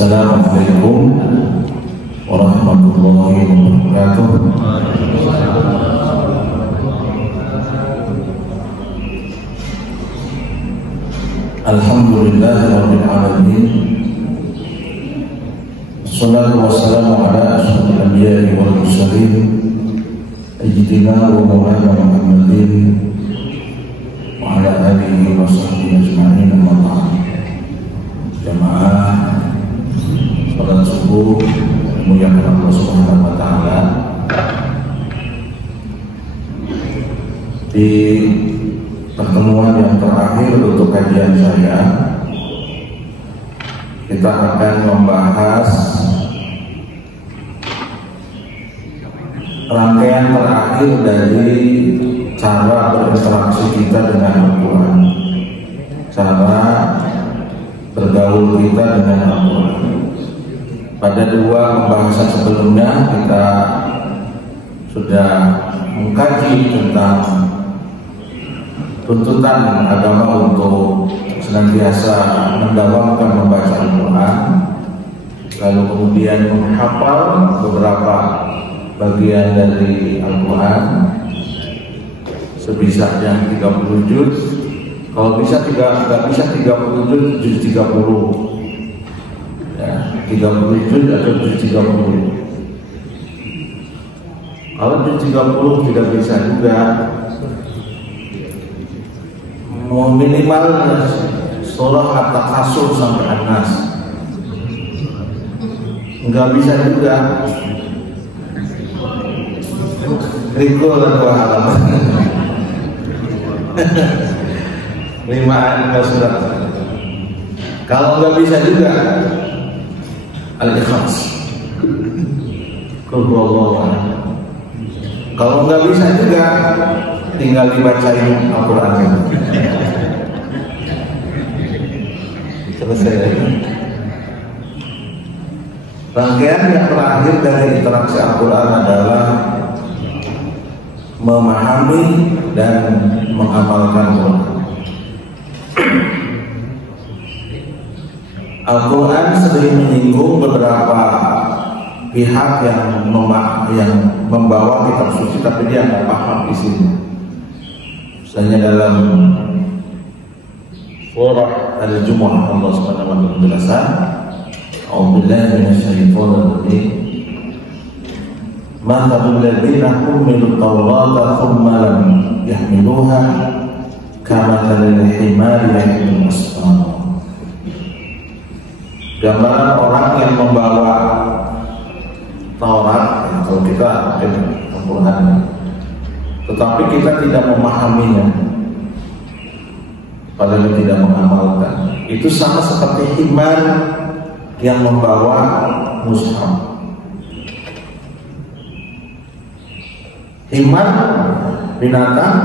Assalamualaikum warahmatullahi wabarakatuh. Alhamdulillahirabbil alamin. Wassalatu wassalamu ala asyrofil anbiya'i wal mursalin sayyidina wa maulana Muhammadin wa ala alihi wa sahbihi ajma'in. Amma ba'd. Jamaah salat subuh dimuliakan Allah Subhanahu wa taala. Di pertemuan yang terakhir untuk kajian saya, kita akan membahas rangkaian terakhir dari cara berinteraksi kita dengan Al-Quran, cara bergaul kita dengan Al-Quran. Pada dua pembahasan sebelumnya kita sudah mengkaji tentang tuntutan agama untuk senantiasa mendawamkan membaca Al-Quran, lalu kemudian menghafal beberapa bagian dari Al-Quran, sebisanya 30 juz. Kalau bisa nggak bisa 30 juz 30 ya, 30 juz atau juz 30. Kalau juz 30 tidak bisa juga, minimal surah At-Takasur sampai An-Nas. Nggak bisa juga Rikul dan 2 halaman 5 surat. Kalau nggak bisa juga Al-Ikhlas. Kalau nggak bisa juga tinggal dibacain Al-Quran. Selesai. Rangkaian yang terakhir dari interaksi Al-Quran adalah memahami dan mengamalkan Quran. Al-Quran sering menyinggung beberapa pihak yang membawa kitab suci tapi dia nggak paham isinya. Misalnya dalam surah Al-Jumu'ah Allah Subhanahu wa taala menjelaskan, "A'udzubillahi minasyaitonir rajim. Mathalul ladzina humilut tawrata tsumma lam yahmiluha kamathalil himari yahmilu asfara." Gambaran orang yang membawa Taurat, kalau kita Al-Quran, tetapi kita tidak memahaminya, padahal tidak mengamalkan, itu sama seperti himar yang membawa mushaf. Himar binatang,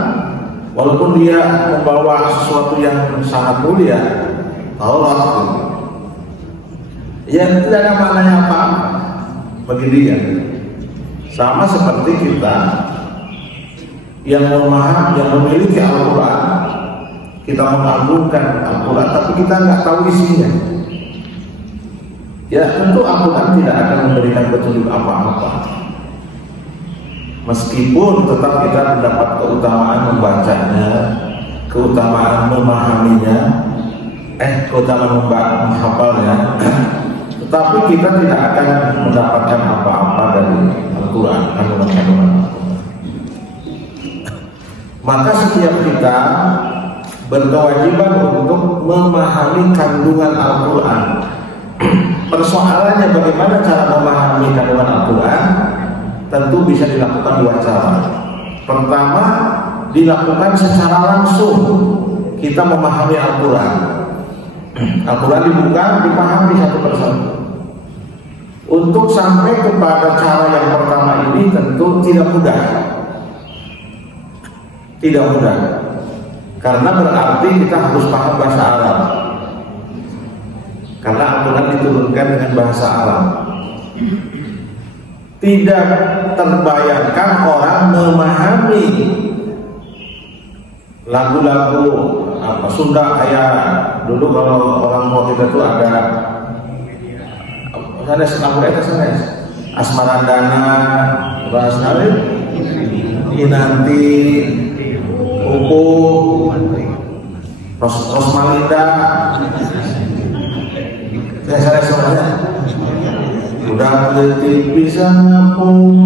walaupun dia membawa sesuatu yang sangat mulia, Taurat, ya tidak ada maknanya apa-apa bagi dia. Sama seperti kita yang memahami, yang memiliki Al-Quran, kita mengagungkan Al-Quran, tapi kita nggak tahu isinya. Ya tentu Al-Quran tidak akan memberikan petunjuk apa-apa, meskipun tetap kita mendapat keutamaan membacanya, keutamaan memahaminya, keutamaan menghafalnya. Tetapi kita tidak akan mendapatkan apa-apa dari Al-Quran, kandungan-kandungan Al-Quran. Maka setiap kita berkewajiban untuk memahami kandungan Al-Quran. Persoalannya bagaimana cara memahami kandungan Al-Quran? Tentu bisa dilakukan 2 cara. Pertama, dilakukan secara langsung, kita memahami Al-Quran. Al-Quran dibuka, dipahami satu persatu. Untuk sampai kepada cara yang pertama ini tentu tidak mudah. Tidak mudah, karena berarti kita harus paham bahasa Arab. Karena Al-Quran diturunkan dengan bahasa Arab. Tidak terbayangkan orang memahami lagu-lagu Sunda, kayak dulu kalau orang tua kita tuh ada Misalnya sekarang itu sana Asmarandana, bahasa ini nanti Upu, Rosmalinda, saya sebenarnya udah letih bisa ngapung,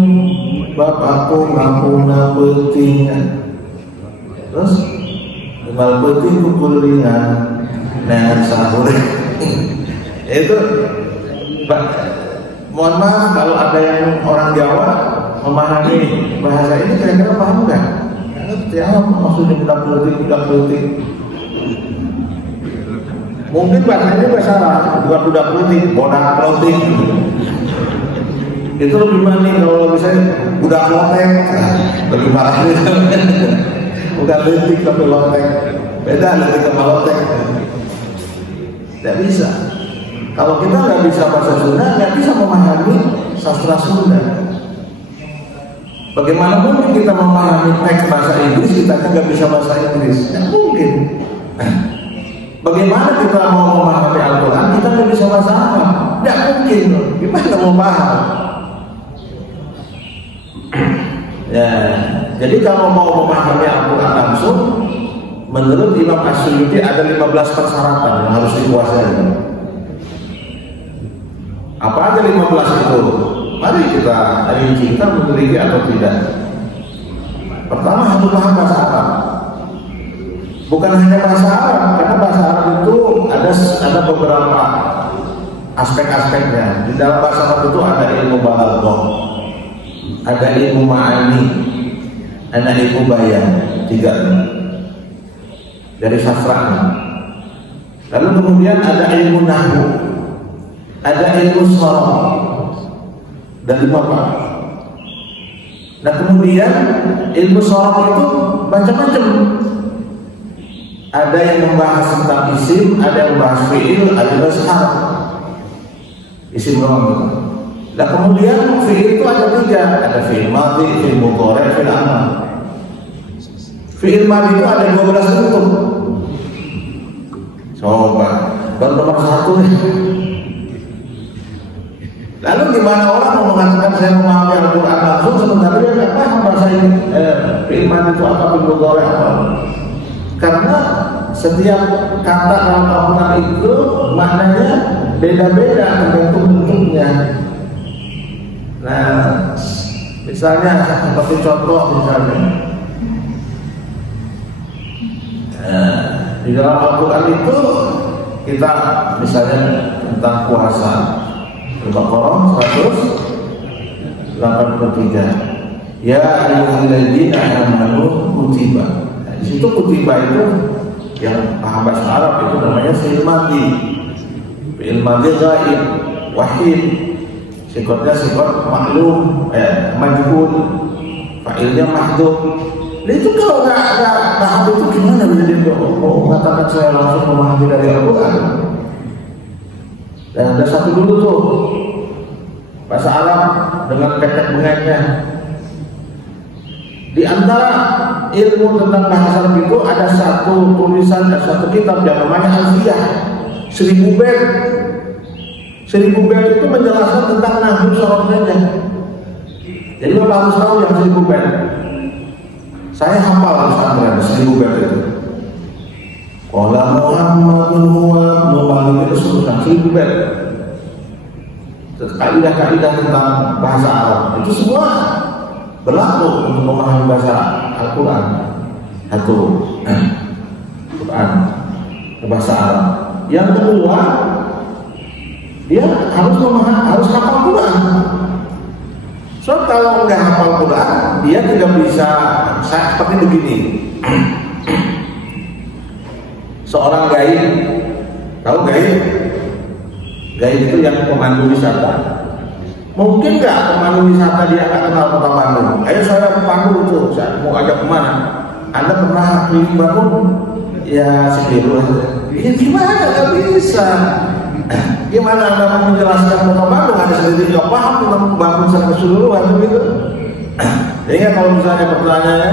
bapakku ngapuna pentingnya, terus tinggal penting pukul ringan, dengan sahur. Itu, mohon maaf kalau ada yang orang Jawa memahami bahasa ini kira-kira paham nggak? Ya maksudnya budak putih. Mungkin bahasanya juga salah, bukan budak putih, bodak putih. Itu lebih manis kalau misalnya budak lotek, lebih marah. Bukan letik tapi lotek, beda letik sama lotek. Tidak bisa. Kalau kita nggak bisa bahasa Sunda, nggak bisa memahami sastra Sunda. Bagaimana mungkin kita memahami teks bahasa Inggris, kita nggak bisa bahasa Inggris? Nggak mungkin. Bagaimana kita mau memahami Al-Quran, kita nggak bisa bahasa Arab? Nggak mungkin. Gimana mau paham? Ya, jadi kalau mau memahami Al-Quran langsung, menurut Imam As-Suyuti ada 15 persyaratan yang harus dikuasai. Apa aja 15 itu? Mari kita rinci, kita memiliki atau tidak. Pertama, harus paham bahasa Arab. Bukan hanya bahasa Arab, karena bahasa Arab itu ada beberapa aspek-aspeknya. Di dalam bahasa Arab itu ada ilmu balaghah, ada ilmu ma'ani, ada ilmu bayan, 3 dari sastranya. Lalu kemudian ada ilmu nahwu, ada ilmu sharaf, dan 5 Pak. Nah kemudian ilmu sharaf itu macam-macam. Ada yang membahas tentang isim, ada yang membahas fi'il, ada yang membahas harf. Isim doang. Nah kemudian fi'il itu ada 3, ada fi'il madhi, fi'il mudhari', fi'il amr. Fi'il madhi itu ada 12 bentuk. Coba, baru nomor 1 nih. Lalu gimana orang mau mengatakan saya memahami Al-Quran langsung sementara dia nggak paham bahasa ini? Fi'il madhi itu apa, fi'il mudhari' apa? Karena setiap kata dalam Al-Quran itu maknanya beda-beda tergantung bentuknya. Nah, misalnya seperti contoh misalnya, di dalam Al-Quran itu kita misalnya tentang puasa, Al-Baqarah 183. Ya ayyuhalladzina amanu kutiba. Di situ kutiba itu yang paham bahasa Arab itu namanya fi'il madhi. Fi'il madhi ghaib, wahid. Sifatnya sifat maklum, majhul. Fa'ilnya mahdhuf. Nah itu kalau nggak paham itu gimana bisa dia mengatakan saya langsung memahami dari Al-Quran? Dan ada satu dulu tuh bahasa Arab dengan tetek bengeknya. Di antara ilmu tentang bahasa Arab itu ada satu tulisan, ada satu kitab yang namanya Alfiyah, 1000 bait. 1000 bait itu menjelaskan tentang nahwu sharaf saja. Jadi Bapak harus tahu yang 1000 bait. Saya hafal pesantren 1000 bait itu. Qala Muhammadun huwa ibnu Rasulullah, 1000 bait. Kaidah-kaidah tentang bahasa Arab itu semua berlaku untuk memahami bahasa Al-Quran atau Quran bahasa Arab. Yang kedua, dia harus hafal Quran. So kalau nggak hafal Quran, dia tidak bisa seperti begini. Seorang gaib, tahu gaib? Gaib itu yang pemandu wisata. Mungkin nggak pemandu wisata dia nggak kenal kota Bandung? Ayo saya pemandu tuh, saya mau ajak kemana? Anda pernah keliling Bandung? Ya segitu aja. Gimana? Nggak bisa. Gimana Anda mau menjelaskan kota Bandung? Anda sendiri nggak paham tentang Bandung secara keseluruhan begitu. Jadi kalau misalnya pertanyaannya,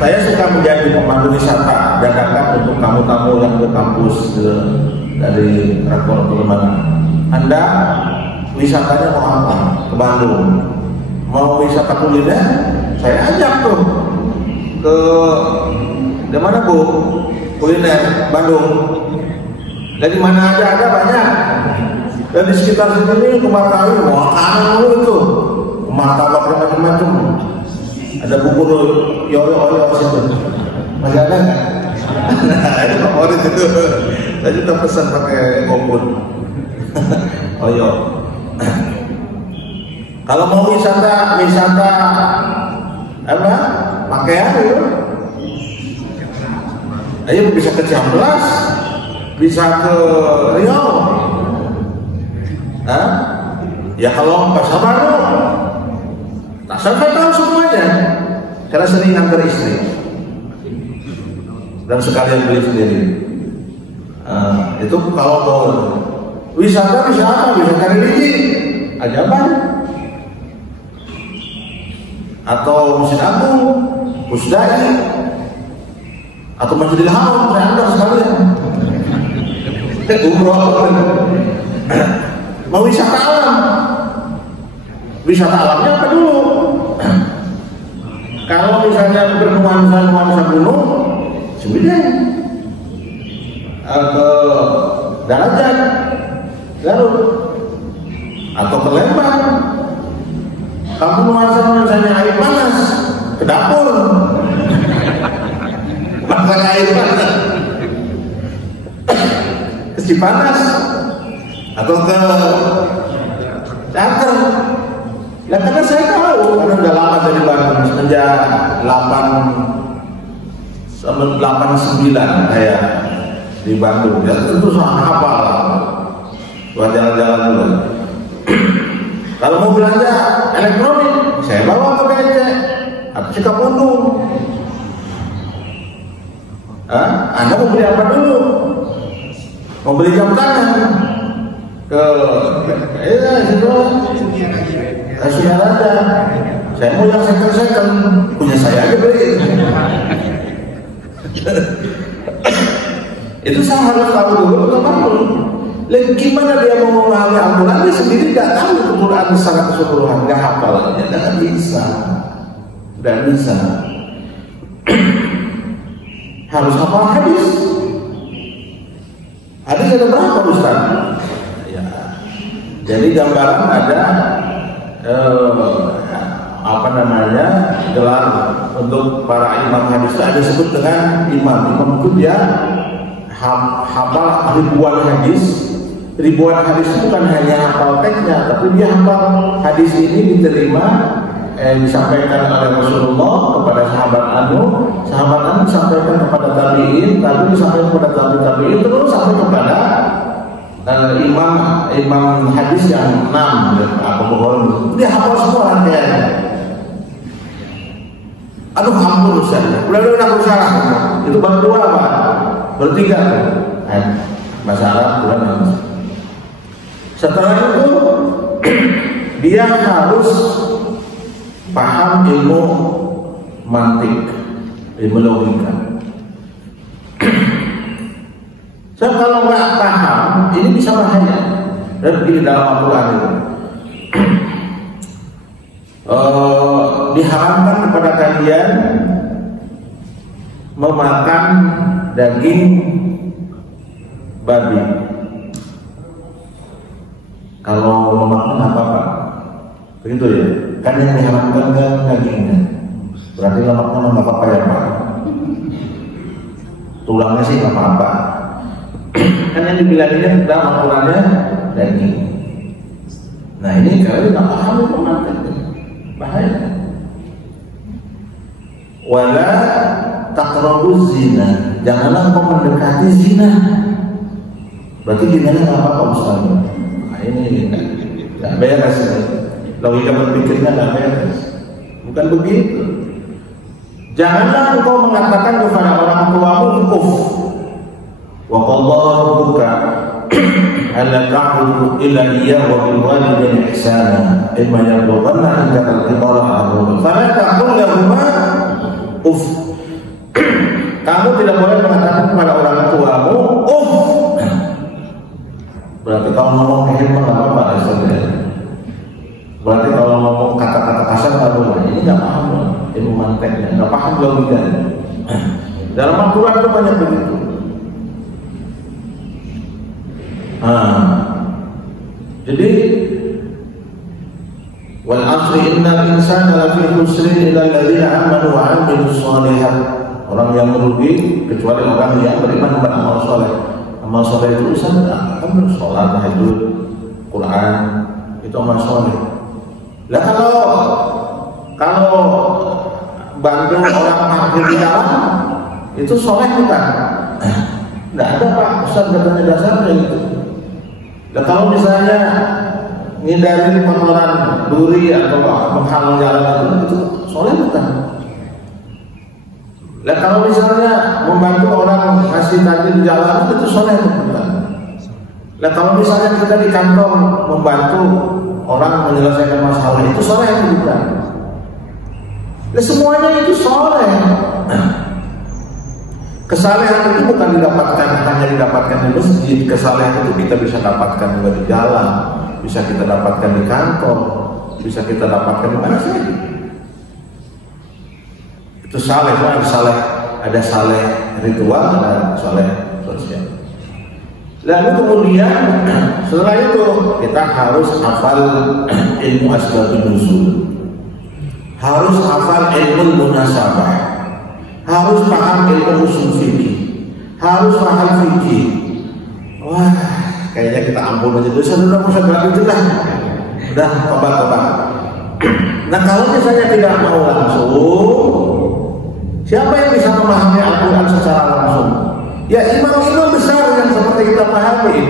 saya suka menjadi pemandu wisata dadakan untuk tamu-tamu yang ke kampus dari rektor atau mana. Anda wisatanya mau apa? Ke Bandung. Mau wisata kuliner, saya ajak tuh ke di mana Bu? Kuliner Bandung. Dari mana aja ada banyak. Dan di sekitar sini kemarin makanan itu, martabak macam-macam. Ada bubur yoyo situ. Masih ada nggak? Nah, itu favorit itu. Saya juga pesan pakai opun. Oyo. Kalau mau wisata apa? Pakaian itu. Ayo bisa ke Ciamplas, bisa ke Riau. Hah? Ya kalau Pasar Baru, saya tahu semuanya, karena sering antar istri dan sekalian beli sendiri. Itu kalau mau wisata bisa apa? Bisa religi, ajaban, atau Masjid Agung, Pusdai, atau Masjidil Haram, saya antar sekalian. Umroh. Mau wisata alam, wisata alamnya apa dulu? Kalau misalnya bernuansa gunung, Ciwidey, ke Darajat, Garut, atau ke Lembang. Kamu nuansanya air panas, ke dapur, makan air panas, ke Cipanas, atau ke teater. Ya karena saya tahu, karena udah lama dari Bandung, sejak 89 saya di Bandung. Ya tentu sangat hafal buat jalan-jalan dulu. Kalau mau belanja elektronik, saya bawa ke BC atau Cikapundung. Anda mau beli apa dulu? Mau beli jam tangan? Ke situ sudah ada. Saya mau yang second punya saya aja beli. Itu saya harus tahu dulu teman-teman. Lalu gimana dia mau memahami Al-Quran? Dia sendiri tidak tahu Al-Quran secara keseluruhan, nggak hafal. Dia tidak bisa, harus hafal hadis. Hadis ada berapa Ustaz? Jadi gambaran ada gelar untuk para imam hadis itu ada disebut dengan imam itu dia hafal ribuan hadis. Ribuan hadis itu bukan hanya hafal teksnya, tapi dia hafal hadis ini diterima disampaikan oleh Rasulullah kepada sahabat Anu disampaikan kepada tabiin, disampaikan kepada tabiin, terus sampai kepada imam hadis yang 6 apa bohong dia hafal semua rangkaiannya. Aduh ampun Ustaz, udah berusaha itu baru 2 apa? Baru 3 bahasa Arab bulan. Setelah itu dia harus paham ilmu mantik, ilmu logika. So, kalau nggak paham, ini bisa bahaya. Dan begini dalam Al-Quran itu diharamkan kepada kalian memakan daging babi. Kalau memakan apa-apa, begitu ya. Kan yang diharamkan kan dagingnya. Berarti lemaknya nggak apa-apa ya Pak. Tulangnya sih nggak apa-apa. Kan yang dibilangnya dalam Al-Qurannya daging. Nah ini kalau tidak paham itu bahaya. Wala taqrabuz zina, janganlah kau mendekati zina. Berarti zina nggak apa-apa Ustaz. Nah ini nggak beres. Logika berpikirnya nggak beres. Bukan begitu. Janganlah engkau mengatakan kepada orang tuamu uf. Wa qadara rabbuka alla ta'budu illa iyyahu wa bil walidayni ihsana imma yablughanna indaka al-kibara ahaduhuma fala taqul lahumā uf. Kamu tidak boleh mengatakan kepada orang tuamu uf. Berarti kalau ngomong kayak gitu nggak apa-apa. bagian. Dalam Al-Quran itu banyak begitu. Jadi wal 'asri innal insana lafi khusrin illa alladziina aamanu wa 'amilus shalihat. Orang yang merugi kecuali orang yang beriman dan beramal saleh. Amal saleh itu amal salat, tahajud, Quran, itu amal saleh. Lah kalau bantu orang parkir di jalan itu saleh bukan? Enggak ada Pak, Ustaz katanya dasarnya itu. Nah, kalau misalnya ngindari kotoran duri atau menghalang jalan itu soleh bukan? Nah, kalau misalnya membantu orang kasih tadi di jalan itu soleh bukan? Nah, kalau misalnya kita di kantor membantu orang menyelesaikan masalah itu soleh bukan? Nah, semuanya itu soleh. Kesalehan itu bukan hanya didapatkan di masjid. Kesalehan itu kita bisa dapatkan juga di jalan, bisa kita dapatkan di kantor, bisa kita dapatkan di mana saja. Itu saleh, ada saleh ritual, ada saleh sosial. Lalu kemudian setelah itu kita harus hafal ilmu asbabun nuzul, harus hafal ilmu munasabah, harus paham ilmu usul fikih, harus paham fikih. Wah, kayaknya kita ampun aja dulu, sudah berarti itu lah. Udah tobat. Nah, kalau misalnya tidak mau langsung, siapa yang bisa memahami Al-Quran secara langsung? Ya imam-imam besar yang seperti kita pahami,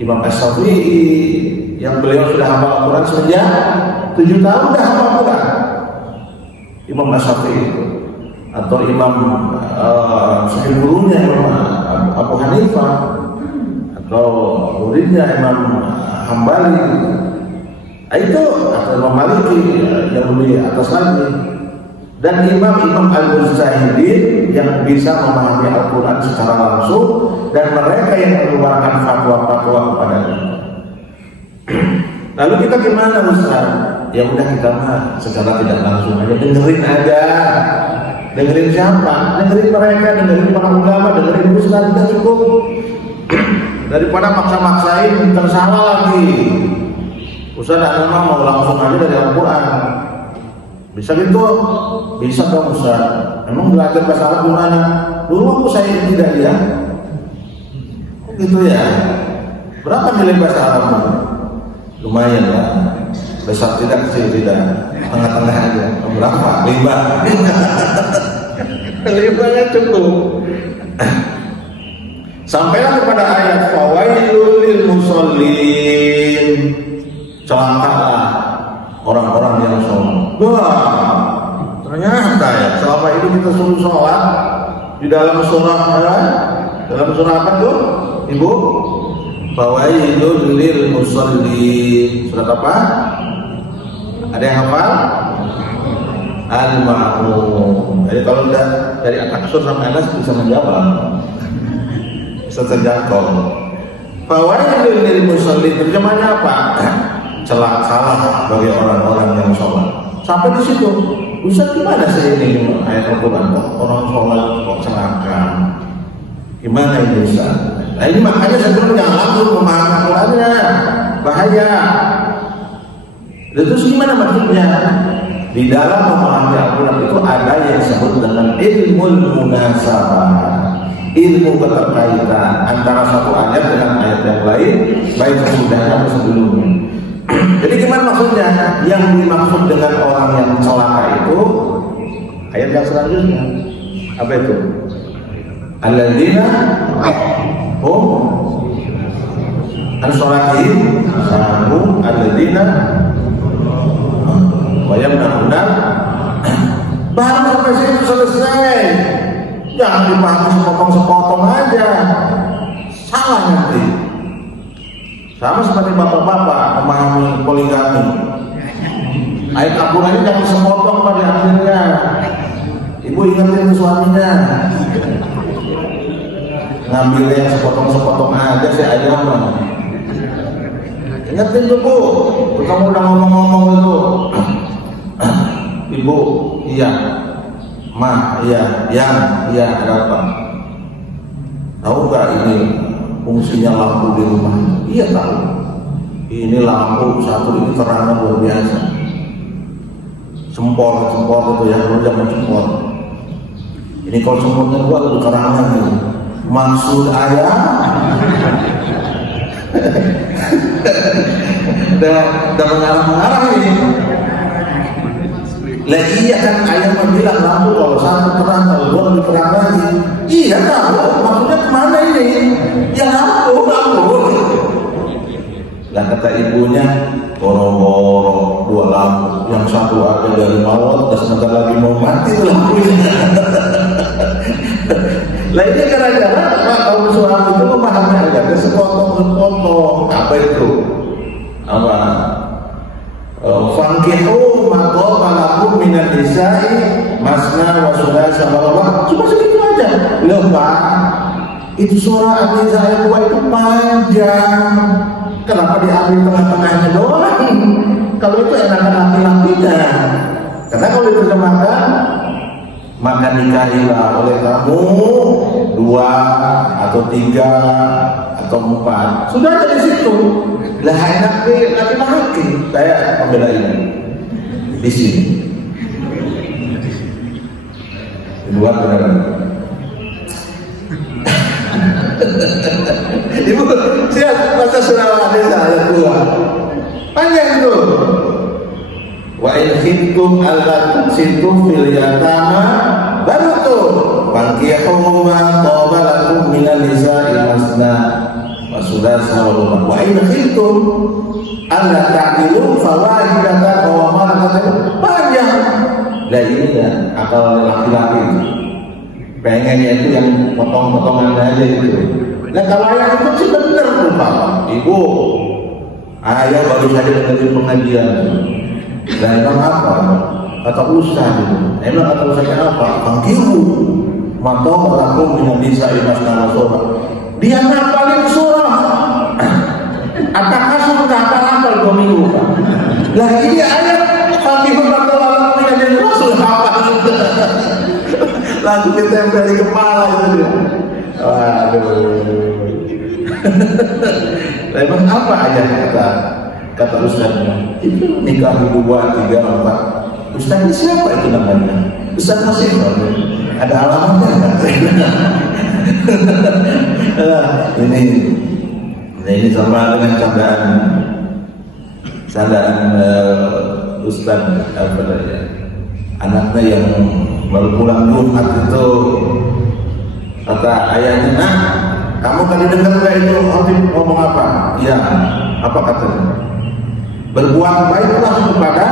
Imam As-Syafi'i, yang beliau sudah hafal Al-Quran sejak 7 tahun sudah hafal Al-Quran. Imam As-Syafi'i itu, atau imam sahih gurunya Imam Abu Hanifah, atau muridnya Imam Hambali, itu atau Imam Maliki yang lebih atas lagi, dan imam-imam al-mujtahidin yang bisa memahami Al-Quran secara langsung, dan mereka yang mengeluarkan fatwa-fatwa kepadanya. Lalu kita gimana Ustaz? Ya udah, kita mah secara tidak langsung aja, dengerin aja. Dengerin siapa? Dengerin mereka, dengerin para ulama, dengerin Ustaz, kita cukup. Daripada maksa-maksain tersalah lagi. Ustaz ada mau langsung aja dari Al-Quran. Bisa gitu? Bisa dong Ustaz. Emang belajar bahasa Arab gimana? Dulu aku saya tidak ya. Gitu ya. Berapa nilai bahasa Arab? Lumayan lah. Besar tidak, kecil tidak, tengah-tengah aja. Berapa? 5. 5-nya cukup. Sampailah kepada ayat fawailul lil musallin. Celakalah orang-orang yang sholat. Wah, ternyata ya selama ini kita suruh sholat di dalam surah apa tuh, Ibu? Fawailul lil musallin. Surat apa? Ada yang hafal? Al-Ma'un. Jadi kalau udah dari At-Taksur sampai Anas bisa menjawab, bisa terjangkau. Fawailul lil musallin terjemahnya apa? Celaka bagi orang-orang yang sholat. Sampai di situ, Ustaz gimana sih ini ayat Al-Quran? Orang sholat kok celaka? Gimana ini Ustaz? Nah ini makanya saya bilang jangan langsung memahami Al-Qurannya, bahaya. Terus gimana maksudnya? Di dalam memahami Al-Quran itu ada yang disebut dengan ilmu munasabah, ilmu keterkaitan antara satu ayat dengan ayat yang lain, baik sesudahnya atau sebelumnya. Jadi gimana maksudnya? Yang dimaksud dengan orang yang celaka itu ayat yang selanjutnya. Apa itu? Alladzina hum an sholatihim sahun, alladzina wa yamna'una. Baru sampai situ selesai. Jangan dipahami sepotong-sepotong aja. Salah nanti. Sama seperti bapak-bapak memahami poligami. Ayat Al-Qurannya jangan sepotong pada akhirnya. Ibu ingetin ke suaminya. Ngambilnya yang sepotong-sepotong aja sih ayam. Ingetin tuh Bu, kamu udah ngomong-ngomong itu. Ibu, iya. iya, iya, berapa? Tahu nggak ini fungsinya lampu di rumah? Iya tahu. Ini lampu satu ini terangnya luar biasa. Sempor itu ya, lu jangan sempor. Ini kalau sempornya gua lebih terangnya nih. Maksud ayah, udah mengarah ini. Lah iya kan ayah bilang lampu kalau satu terang, kalau dua lebih terang lagi. Iya tahu, maksudnya kemana ini? Ya lampu. Lah kata ibunya, boro-boro dua lampu, yang satu ada dari maut, dan sebentar lagi mau mati lampunya. Lah ini gara-gara kaum suami itu memahami agama sepotong-sepotong. Apa itu? Apa? Fankihu ma qaba lakum minan nisa'i masna wa thulatsa wa ruba'. Cuma segitu aja. Loh Pak, itu surah An-Nisa ayat 2 itu panjang. Kenapa diambil tengah-tengahnya doang? Kalau itu enakan laki-lakinya. Karena kalau diterjemahkan, maka nikahilah oleh kamu 2 atau 3 atau 4. Sudah ada di situ. Lah enak deh laki-laki. Saya membela ini di sini. Di luar benar. Ibu, siap baca surah An-Nisa ayat 2. Panjang itu. Wa in khiftum alla tuqsitu fil yatama, baru tuh fankihu ma qaba lakum minan nisa'i masna wa thulatsa wa ruba'. Wa in khiftum alla ta'dilu fawahidatan aw ma malakat, panjang. Lah ini ya akal laki-laki pengennya itu yang potong-potongan aja gitu. Nah kalau ayah itu sih bener tuh Pak. Ibu, ayah baru saja menjadi pengajian. Dan emang apa? Kata Ustaz itu. Emang kata Ustaznya apa? Fankihu ma qaba lakum minan nisa'i masna wa ruba'. Dia ngapalin surah. Apakah sudah hafal 2 minggu Pak? Lah ini ayat fankihu ma qaba lakum minan nisa'i masna hafal. Langsung ditempel di kepala itu dia. Waduh. Emang apa ayat kata Ustaznya? Itu nikah 2, 3, 4. Ustaz siapa itu namanya? Ustaz masih ada alamatnya kan? Ini sama dengan candaan Ustaz apa ya? Anaknya yang baru pulang Jumat itu kata ayahnya, nah kamu tadi dengar nggak itu Khotib ngomong apa? Iya, apa katanya? Berbuat baiklah kepada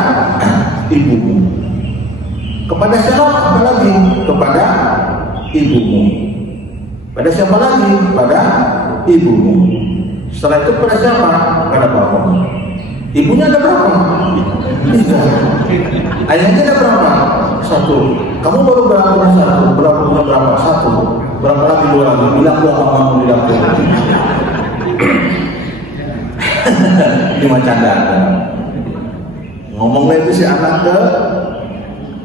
ibumu. Kepada siapa? Apalagi kepada ibumu. Pada siapa lagi? Pada ibumu. Setelah itu pada siapa? Pada bapakmu. Ibunya ada berapa? 3. Ayahnya ada berapa? 1. Kamu baru berapa? 1. Berapa punya berapa? 1. Berapa lagi 2 lagi? Bilang dua kamu bilang dua. Ini macam candaan. Ngomong lagi si anak ke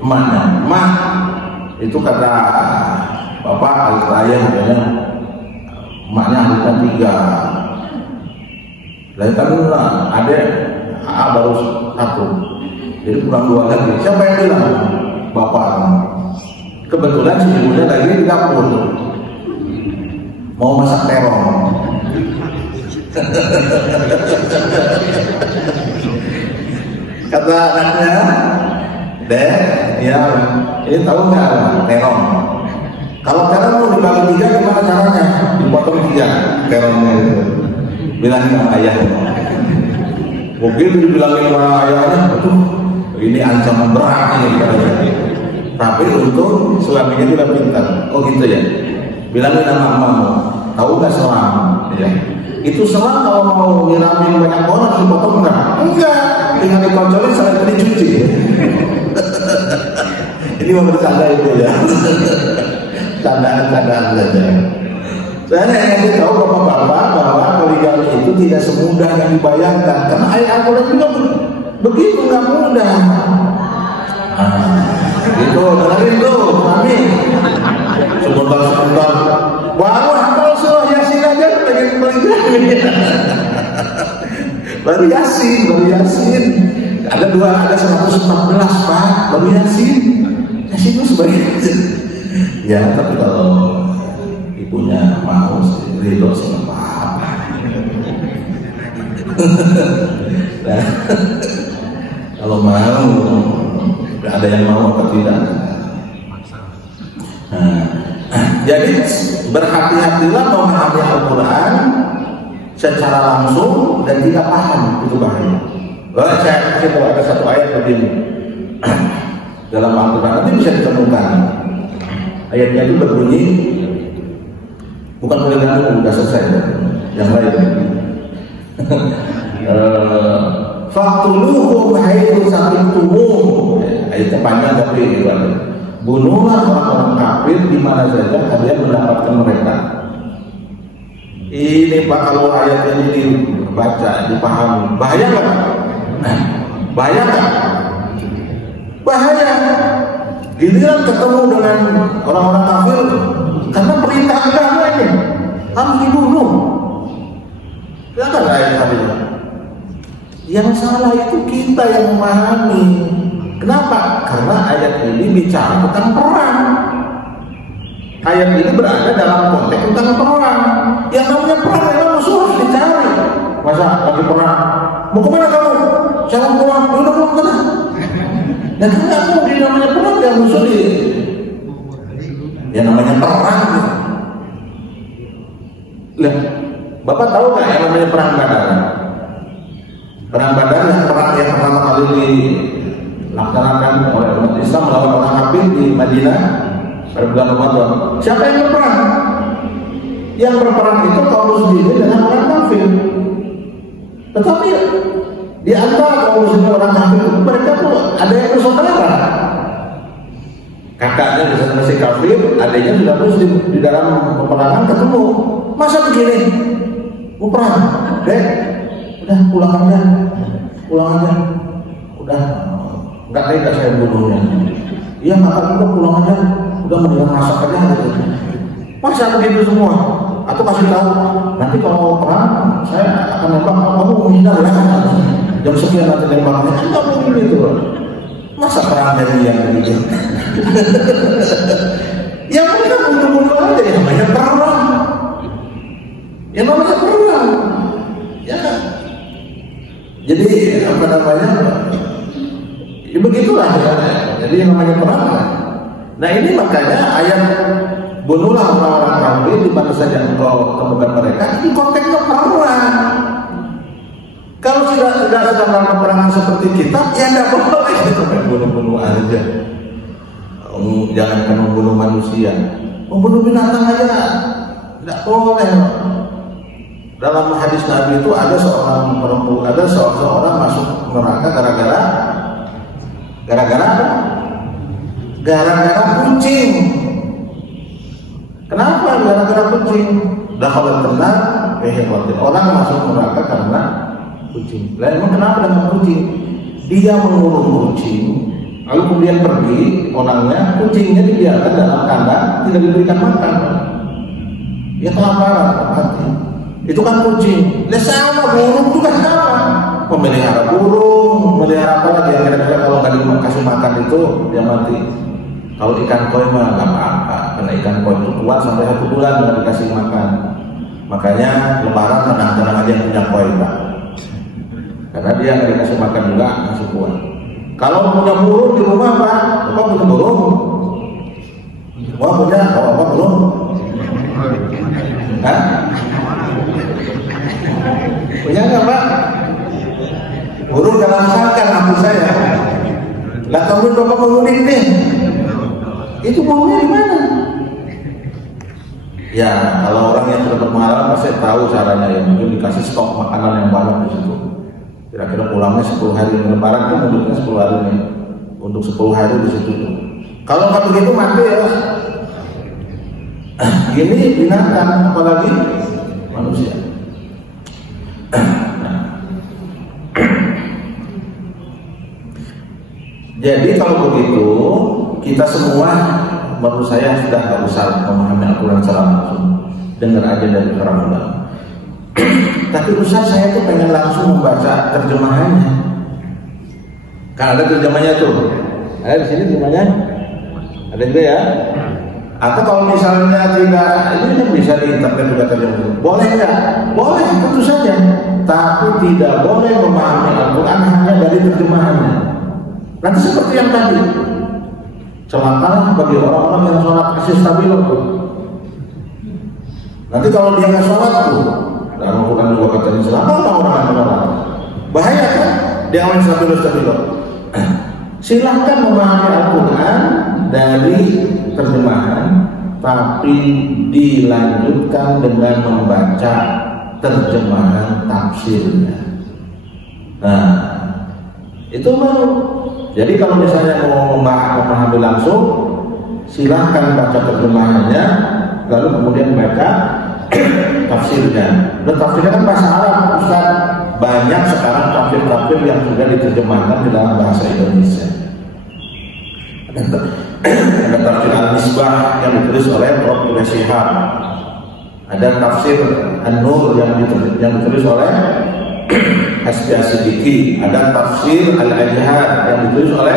mana? Mak, itu kata bapak alis ayah katanya, maknya harikan 3. Lain kan ada baru 1. Jadi kurang 2 lagi. Siapa yang bilang? Bapak. Kebetulan si ibunya lagi di dapur mau masak terong. Kata anaknya, Dek, ya ini tahu nggak terong? Kalau terong mau dibagi 3 gimana caranya? Dipotong 3 terongnya itu. Bilangin sama ayah. Mungkin dibilangin sama ayahnya, aduh ini ancaman berat ini katanya. Tapi untuk suaminya juga pintar. Oh gitu ya. Bilangin sama mamamu, tahu nggak selang? Ya. Itu selang kalau mau nyiramin banyak orang dipotong nggak? Enggak. Tinggal dikoncolin sampai itu dicuci. Ini mau bercanda itu ya. Candaan-candaan saja. Saya ingin tahu bapak-bapak bahwa poligami itu tidak semudah yang dibayangkan. Karena ayat Al-Quran juga begitu nggak mudah. Gitu, dengerin tuh. amin. Sebentar baru hafal surah Yasin aja pengen beli. Baru Yasin. Ada 114 Pak, baru Yasin itu sebagai ya, tapi kalau ibunya mau ridho sih apa-apa. Nah, kalau mau, ada yang mau apa tidak. Nah, jadi berhati-hatilah memahami Al-Quran secara langsung dan tidak paham, itu bahaya. Saya kasih tahu ada satu ayat begini dalam Al-Quran, nanti bisa ditemukan. Ayatnya itu berbunyi, bukan mulai dari sudah selesai, yang lain. Faqtuluhum haitsu saqitumuhum. Ayatnya panjang tapi itu ada. Bunuhlah orang-orang kafir di mana saja kalian mendapatkan mereka. Ini Pak, kalau ayat ini dibaca, dipahami, bahaya kan? Bahaya kan? Bahaya. Giliran ketemu dengan orang-orang kafir karena perintah agama ini harus dibunuh. Tidak ada ayat tadi. Yang salah itu kita yang memahami. Kenapa? Karena ayat ini bicara tentang perang. Ayat ini berada dalam konteks tentang perang. Yang namanya perang memang musuh harus dicari. Masa lagi perang? Mau kemana kamu? Jangan pulang, pulang kemana? Dan kalau mau di namanya perang yang musuh di, yang namanya perang. Lah, Bapak tahu nggak yang namanya perang Badar? Perang Badar yang perang yang pertama kali dilaksanakan oleh umat Islam melawan orang kafir di Madinah pada bulan Ramadan. Siapa yang berperang? Yang berperang itu kaum muslimin dengan orang kafir. Tetapi di antara kaum muslimin orang kafir itu mereka tuh ada yang bersaudara. Kakaknya misalnya masih kafir, adanya sudah muslim, di dalam peperangan ketemu. Masa begini? Mau perang? Udah pulang aja. Udah nggak tega saya bunuhnya. Iya maka kita pulang aja. Udah mendingan masak aja gitu. Masa begitu semua? Atau kasih tahu nanti kalau perang saya akan nembak, kamu menghindar ya. Jam sekian nanti nembaknya. Kita mungkin itu. Masa perang dari yang begitu? Yang mereka bunuh-bunuh aja yang namanya perang. Yang namanya perang. Ya kan? Jadi apa namanya? Ya begitulah ya. Jadi yang namanya perang. Nah ini makanya ayat bunuhlah orang-orang kafir di mana saja engkau temukan mereka. Ini konteksnya perang. Kalau tidak sedang dalam peperangan seperti kita, ya tidak boleh kita bunuh-bunuh aja. Jangan membunuh manusia, membunuh binatang aja tidak boleh. Dalam hadis Nabi itu ada seorang perempuan, ada seorang masuk neraka gara-gara apa? Gara-gara kucing. Kenapa gara-gara kucing? Dakhala an-nar orang masuk neraka karena kucing. Lah emang kenapa dengan kucing? Dia mengurung kucing, lalu kemudian pergi orangnya, kucingnya dibiarkan dalam kandang, tidak diberikan makan. Ya kelaparan, mati. Itu kan kucing. Lah sama burung juga sama. Memelihara burung, memelihara apa lagi yang kira-kira kalau nggak dikasih makan itu dia mati. Kalau ikan koi mah nggak apa-apa, karena ikan koi itu kuat sampai 1 bulan nggak dikasih makan. Makanya lebaran tenang-tenang aja yang punya koi Pak. Karena dia nggak dikasih makan juga masih kuat. Kalau punya burung di rumah Pak, Bapak punya burung? Wah punya, kalau Bapak belum? Hah? Punya nggak Pak? Burung dalam sangkar aku saya. Lah kamu Bapak mau mudik nih? Itu maunya di mana? Ya kalau orang yang sudah berpengalaman pasti tahu caranya ya. Mungkin dikasih stok makanan yang banyak di situ. Kira-kira pulangnya 10 hari, lebaran itu mudiknya 10 hari nih. Untuk 10 hari di situ tuh. Kalau nggak begitu mati ya. Ini binatang apalagi manusia. Jadi kalau begitu kita semua menurut saya sudah nggak usah memahami Al-Quran secara langsung, dengar aja dari para ulama. Tapi Ustaz, saya tuh pengen langsung membaca terjemahannya. Kan ada terjemahnya tuh, ada di sini terjemahnya, ada juga ya. Atau kalau misalnya tidak, ini bisa di internet juga terjemah. Boleh nggak? Boleh, tentu saja. Tapi tidak boleh memahami Al-Quran hanya dari terjemahannya. Nanti seperti yang tadi, celaka bagi orang-orang yang sholat kasih stabilo tuh. Nanti kalau dia nggak sholat tuh, dan Al-Quran juga katanya celaka orang yang sholat. Bahaya kan? Dia main stabilo. Silahkan memahami Al-Quran dari terjemahan, tapi dilanjutkan dengan membaca terjemahan tafsirnya. Nah, itu baru. Jadi kalau misalnya mau memahami langsung, silahkan baca terjemahannya, lalu kemudian baca tafsirnya. Dan tafsirnya kan bahasa Arab, Ustaz. Banyak sekarang tafsir-tafsir yang sudah diterjemahkan di dalam bahasa Indonesia. Ada tafsir Al-Misbah yang ditulis oleh Prof. Shihab. Ada tafsir An-Nur yang ditulis oleh Hasbi As-Siddiqi. Ada tafsir Al-Ajhad yang ditulis oleh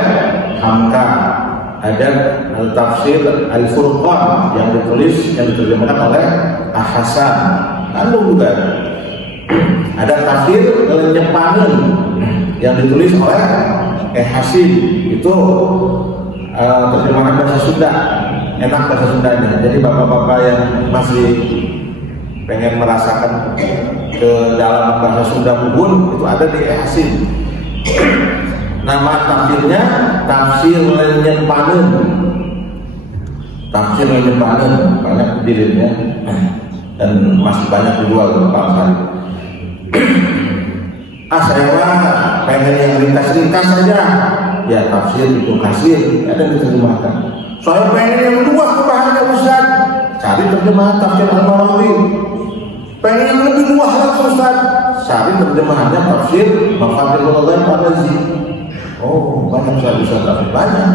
Hamka. Ada tafsir Al-Furqan yang diterjemahkan oleh Hasan. Lalu juga ada tafsir Al-Nyepanen yang ditulis oleh Hasim. Itu terjemahan bahasa Sunda, enak bahasa Sundanya. Jadi bapak-bapak yang masih pengen merasakan ke dalam bahasa Sunda Bubun, itu ada di Hasim. Nama tafsirnya Tafsir Lenyepanen. Tafsir Lenyepanen, banyak berdirinya dan masih banyak dijual Pak Sari. Saya pengen yang ringkas-ringkas saja. Ya tafsir itu kasir, ada yang diterjemahkan. Saya pengen yang luas pemahamannya Ustaz, cari terjemahan tafsir Al-Mawardi. Pengen yang lebih luas lagi Ustaz, cari terjemahannya tafsir Mafatihul Ghaib Al-Razi. Oh, banyak Ustaz, banyak.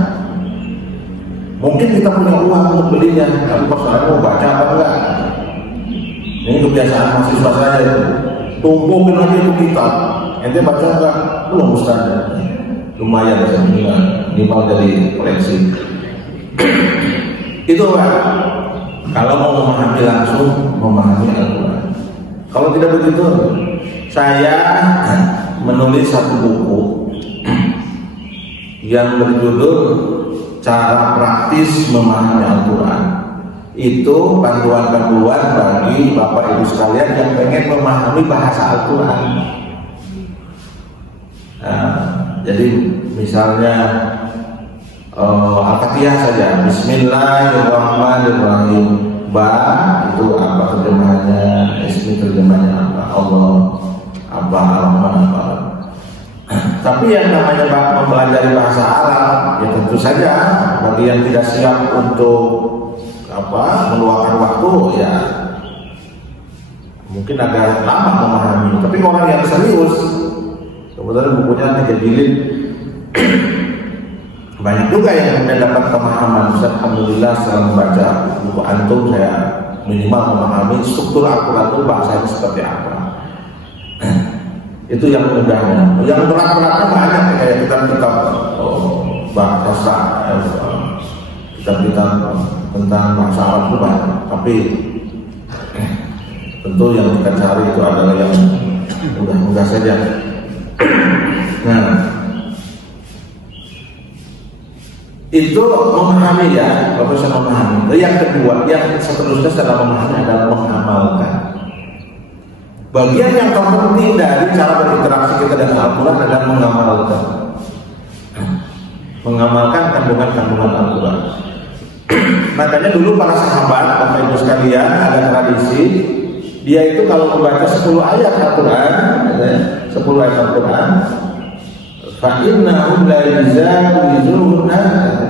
Mungkin kita punya uang untuk belinya, tapi persoalannya mau baca apa enggak? Ini kebiasaan mahasiswa saya itu. Tumpukin lagi itu kitab. Ente baca enggak? Belum Ustaz. Lumayan sebenarnya, minimal dari koleksi. Itu Pak. Kalau mau memahami langsung, memahami Al-Quran. Kalau tidak begitu, saya menulis satu buku yang berjudul Cara Praktis Memahami Al-Quran. Itu panduan-panduan bagi Bapak Ibu sekalian yang pengen memahami bahasa Al-Quran. Jadi misalnya Al-Fatihah saja, Bismillahirrahmanirrahim. Ba itu apa terjemahannya? Ismi terjemahannya apa? Allah, apa Ar-Rahman, apa? Tapi yang namanya mempelajari bahasa Arab, ya tentu saja bagi yang tidak siap untuk meluangkan waktu, ya mungkin agak lama memahami. Tapi orang yang serius, kebetulan bukunya 3 jilid, banyak juga yang mendapat pemahaman. Alhamdulillah setelah membaca buku antum, saya minimal memahami struktur Al-Quran itu bahasanya seperti apa. Itu yang mudahnya. Yang berat-beratnya banyak, kayak kitab-kitab bahasa, kitab-kitab tentang bahasa Arab itu banyak. Tapi tentu yang kita cari itu adalah yang mudah-mudah saja. Nah, itu memahami ya, proses memahami. Yang kedua, yang seterusnya setelah memahami adalah mengamalkan. Bagian yang terpenting dari cara berinteraksi kita dengan Al-Quran adalah mengamalkan. Mengamalkan kandungan-kandungan Al-Quran. Makanya dulu para sahabat, Bapak Ibu sekalian, ada tradisi, dia itu kalau membaca 10 ayat Al-Quran, 10 ayat Al-Quran, fa'innahu la yuzawizuna,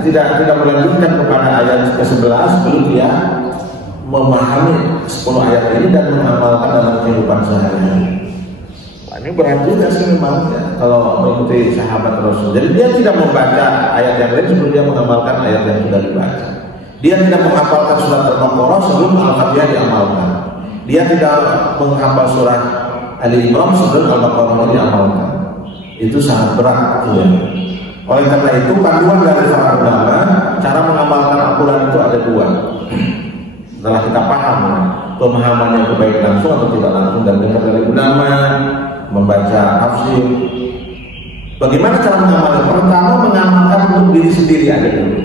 tidak melanjutkan kepada ayat ke-11 belum dia memahami 10 ayat ini dan mengamalkan dalam kehidupan sehari-hari. Ini berat juga sih memang ya, kalau mengikuti sahabat Rasul. Jadi dia tidak membaca ayat yang lain sebelum dia mengamalkan ayat yang sudah dibaca. Dia tidak menghafalkan surat Al-Baqarah sebelum Al-Fatihah diamalkan. Dia tidak menghafal surat Ali Imran sebelum Al-Baqarah diamalkan. Itu sangat berat ya. Oleh karena itu panduan dari para ulama cara mengamalkan Al-Quran itu ada dua. Setelah kita paham pemahamannya baik langsung atau tidak langsung dan dengar dari ulama, membaca tafsir. Bagaimana cara mengamalkan? Pertama mengamalkan untuk diri sendiri aja dulu.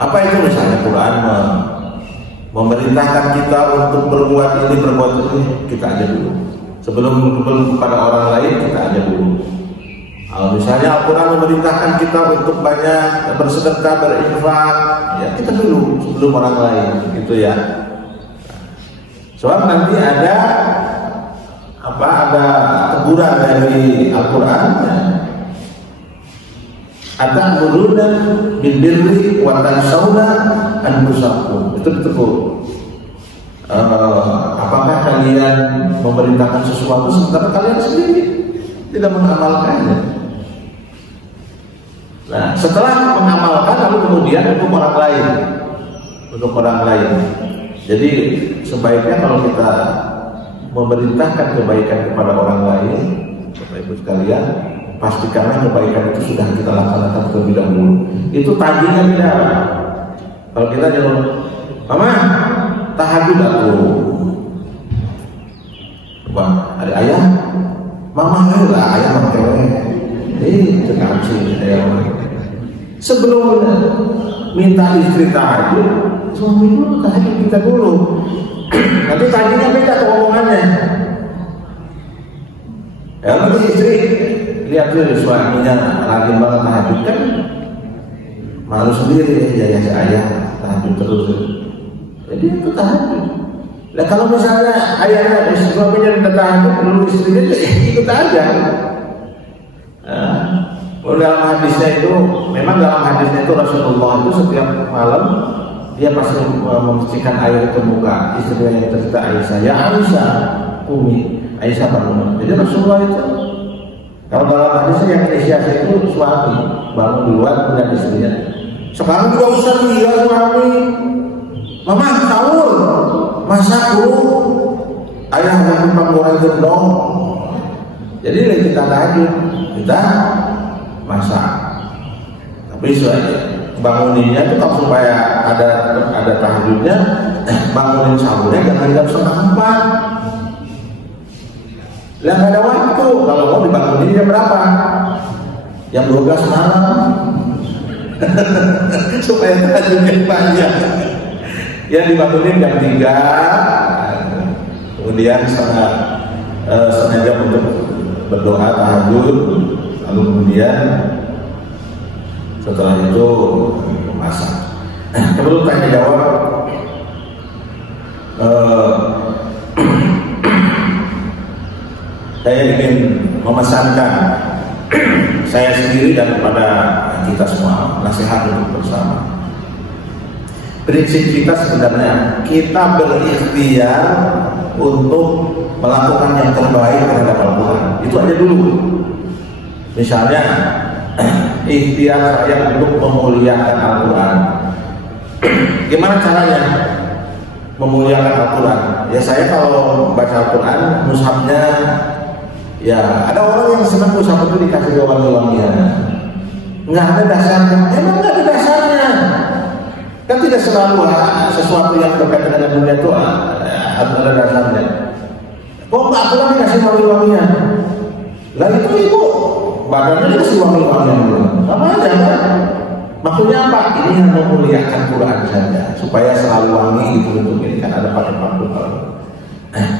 Apa itu misalnya Quran memerintahkan kita untuk berbuat ini kita aja dulu. Sebelum kepada orang lain kita aja dulu. Misalnya Al-Quran memerintahkan kita untuk banyak bersedekah, berinfak, ya kita dulu sebelum orang lain, gitu ya. Soal nanti ada teguran dari Al-Quran. Atamuruna bil birri wa tansawna anfusakum. Itu ditegur. Apakah kalian memerintahkan sesuatu sementara kalian sendiri tidak mengamalkannya? Nah, setelah mengamalkan lalu kemudian untuk orang lain. Jadi sebaiknya kalau kita memerintahkan kebaikan kepada orang lain, Bapak Ibu sekalian, pastikanlah kebaikan itu sudah kita laksanakan terlebih dahulu. Itu tagihan tidak. Kalau kita jawab, Mama, tahajud aku. Wah, ada ayah, Mama lah ayah pakai. Sekarang sih ayah. Sebelum minta istri tahajud, suami dulu tahajud kita dulu. Nanti tahajudnya beda tuh omongannya. Ya nanti istri lihat tuh suaminya rajin banget tahajud kan, malu sendiri ya ayah tahajud terus. Jadi itu tahajud. Nah kalau misalnya ayahnya suaminya minta tahajud dulu istrinya ikut aja. Dalam hadisnya itu, memang dalam hadisnya itu Rasulullah itu setiap malam dia pasti membersihkan air ke muka istrinya yang cerita Aisyah. Ya Aisyah, Aisyah bangun. Jadi Rasulullah itu kalau dalam hadisnya yang inisiasi itu suami bangun duluan kemudian istrinya. Sekarang juga usah dia suami. Mama sahur, masak dulu. Ayah jangan panggoran gendong. Jadi kita tahajud, kita masak. Tapi banguninnya itu kalau supaya ada tahajudnya, bangunin sahurnya jangan jam 3:30. Lah nggak ada waktu. Kalau mau dibangunin jam berapa? Jam 12 malam. Supaya tahajudnya panjang. Ya dibangunin jam 3. Kemudian setengah jam untuk berdoa tahajud. Lalu kemudian setelah itu memasak. Perlu tanya jawab. Saya ingin memesankan saya sendiri dan kepada kita semua nasihat untuk bersama. Prinsip kita sebenarnya kita berikhtiar untuk melakukan yang terbaik terhadap Al-Quran. Itu aja dulu. Misalnya ikhtiar saya untuk memuliakan Al-Quran. Gimana caranya memuliakan Al-Quran? Ya saya kalau baca Al-Quran, mushafnya ya ada orang yang senang mushaf itu dikasih wangi-wangian. Nggak ada dasarnya. Emang nggak ada dasarnya. Kan tidak selalu sesuatu yang berkaitan dengan dunia itu harus ada dasarnya. Kok Al-Quran dikasih wangi-wangian? Lalu itu ibu badannya dikasih wangi-wangian sama aja kan? Maksudnya apa? Ini yang memuliakan Quran saja supaya selalu wangi itu untuk ini kan ada pakai-pakai.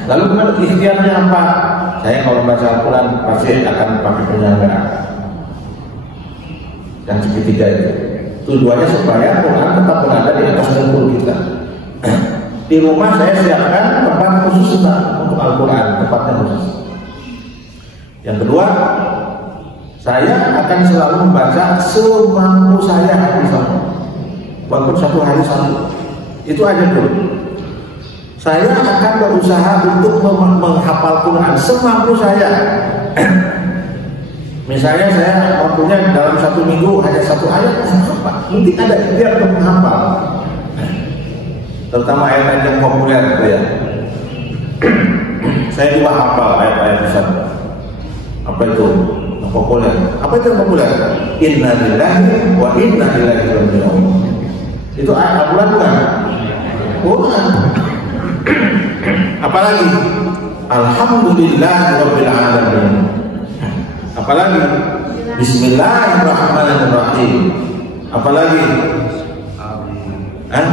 Lalu kemudian ikhtiarnya apa? Saya kalau baca Al-Quran pasti akan pakai penyangga yang segitiga itu. Tujuannya supaya Quran tetap berada di atas dengkul kita. Di rumah saya siapkan tempat khusus untuk Al-Quran, tempatnya khusus. Yang kedua, saya akan selalu membaca semampu saya misalnya. Walaupun satu hari satu. Itu aja dulu. Saya akan berusaha untuk menghafal Quran semampu saya. Misalnya saya waktunya dalam 1 minggu hanya 1 ayat, apa? Mungkin ada ikhtiar untuk menghafal. Terutama ayat-ayat yang populer gitu ya. Saya juga hafal ayat-ayat besar. Apa itu? Yang populer. Apa itu yang populer? Inna lillahi wa inna ilaihi raji'un. Itu ayat Al-Quran bukan? Quran. Apalagi? Alhamdulillahirabbil alamin. Apalagi? Bismillahirrahmanirrahim. Apalagi? Hah?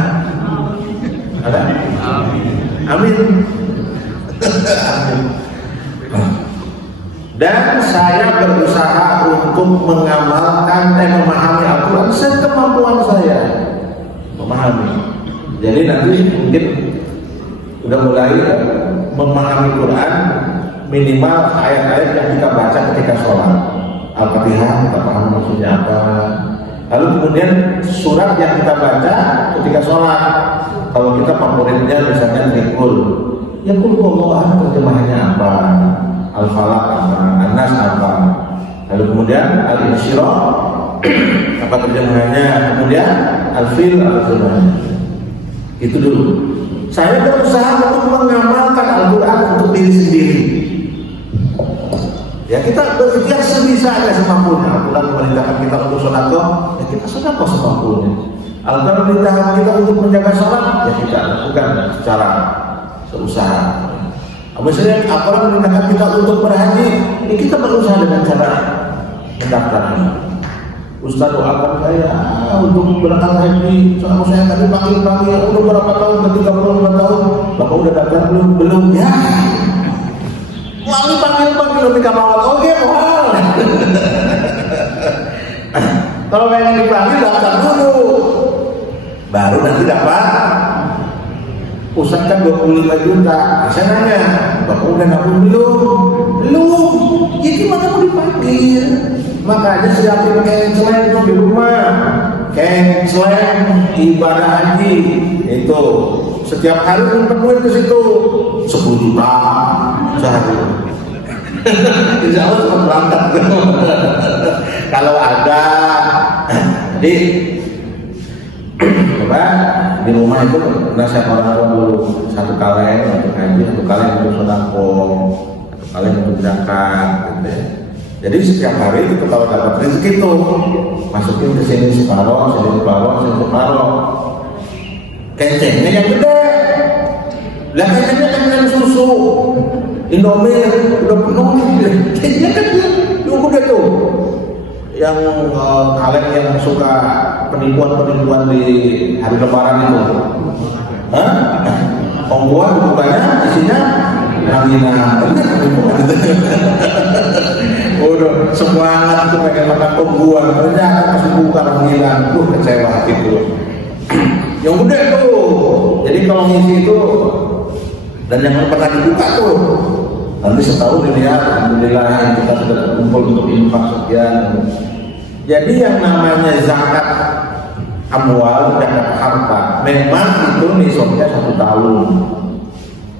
Ada? Amin. Dan saya berusaha untuk mengamalkan dan memahami Al-Quran sekemampuan saya memahami. Jadi nanti mungkin udah mulai memahami Quran, minimal ayat-ayat yang kita baca ketika sholat. Al-Fatihah kita paham maksudnya apa. Lalu kemudian surat yang kita baca ketika sholat. Kalau kita favoritnya misalnya Zikul, ya Allah terjemahannya apa? Al-Falaq apa? An-Nas apa? Lalu kemudian Al-Insyirah apa terjemahannya? Kemudian Al-Fil apa terjemahannya? Itu dulu. Saya berusaha untuk mengamalkan Al-Quran untuk diri sendiri. Ya kita berikhtiar sebisanya semampunya. Al-Quran memerintahkan kita untuk sedekah, ya kita sedekah semampunya. Al-Quran memerintahkan kita untuk menjaga sholat, ya kita lakukan secara seusaha. Misalnya Al-Quran memerintahkan kita untuk berhaji, ya kita berusaha dengan cara mendaftar. Ustaz doakan saya untuk berangkat haji. Soalnya saya tadi panggil udah berapa tahun, udah 35 tahun. Bapak udah daftar belum? Ya. Wali panggil lebih kamawat. Oke, mohon. Kalau pengen dipanggil daftar dulu, baru nanti dapat. Ustaz kan 25 juta. Saya nanya, Bapak udah nabung belum? Ya gimana mau dipanggil? Makanya siapin cancel di rumah, cancel ibadah haji itu setiap hari penuhin ke situ 10 juta sehari. Insya Allah cuma berangkat. Kalau ada, jadi coba di rumah itu nasihat orang dulu 1 kaleng untuk haji, 1 kaleng untuk sedekah, 1 kaleng untuk zakat, gitu ya. Jadi setiap hari itu kalau dapat rezeki itu masukin ke sini separoh, sini separoh. Kencengnya yang gede. Lah kencengnya kan susu. Indomie udah penuh nih. Kencengnya kan yang gede tuh. Yang kalian yang suka penipuan di hari lebaran itu. Hah? Ongguan bukannya isinya ranginang. Udah semangat tuh pengen makan pembuang, ternyata masih buka ranginang. Kecewa gitu. Yang gede tuh. Jadi kalau ngisi itu dan yang pernah dibuka tuh, nanti setahun dilihat, alhamdulillah kita sudah kumpul untuk infak sekian. Jadi yang namanya zakat amwal, zakat harta, memang itu nisabnya 1 tahun.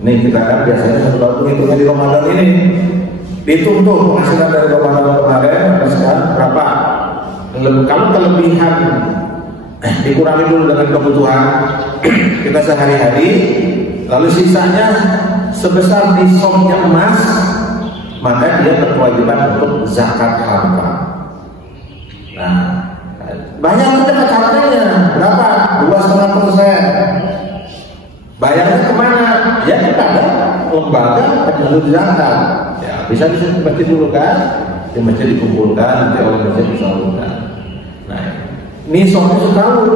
Ini kita kan biasanya 1 tahun hitungnya di Ramadan ini. Dihitung tuh penghasilan dari Ramadan kemarin sekarang berapa? Kalau kelebihan dikurangi dulu dengan kebutuhan kita sehari-hari, lalu sisanya sebesar nisabnya emas, maka dia berkewajiban untuk zakat harta. Nah, banyak kita caranya berapa? 2,5%. Bayarnya kemana? Ya kita ada lembaga penyalur zakat. Ya bisa di masjid dulu kan? Di masjid dikumpulkan, nanti oleh masjid disalurkan. Nah, nisabnya setahun.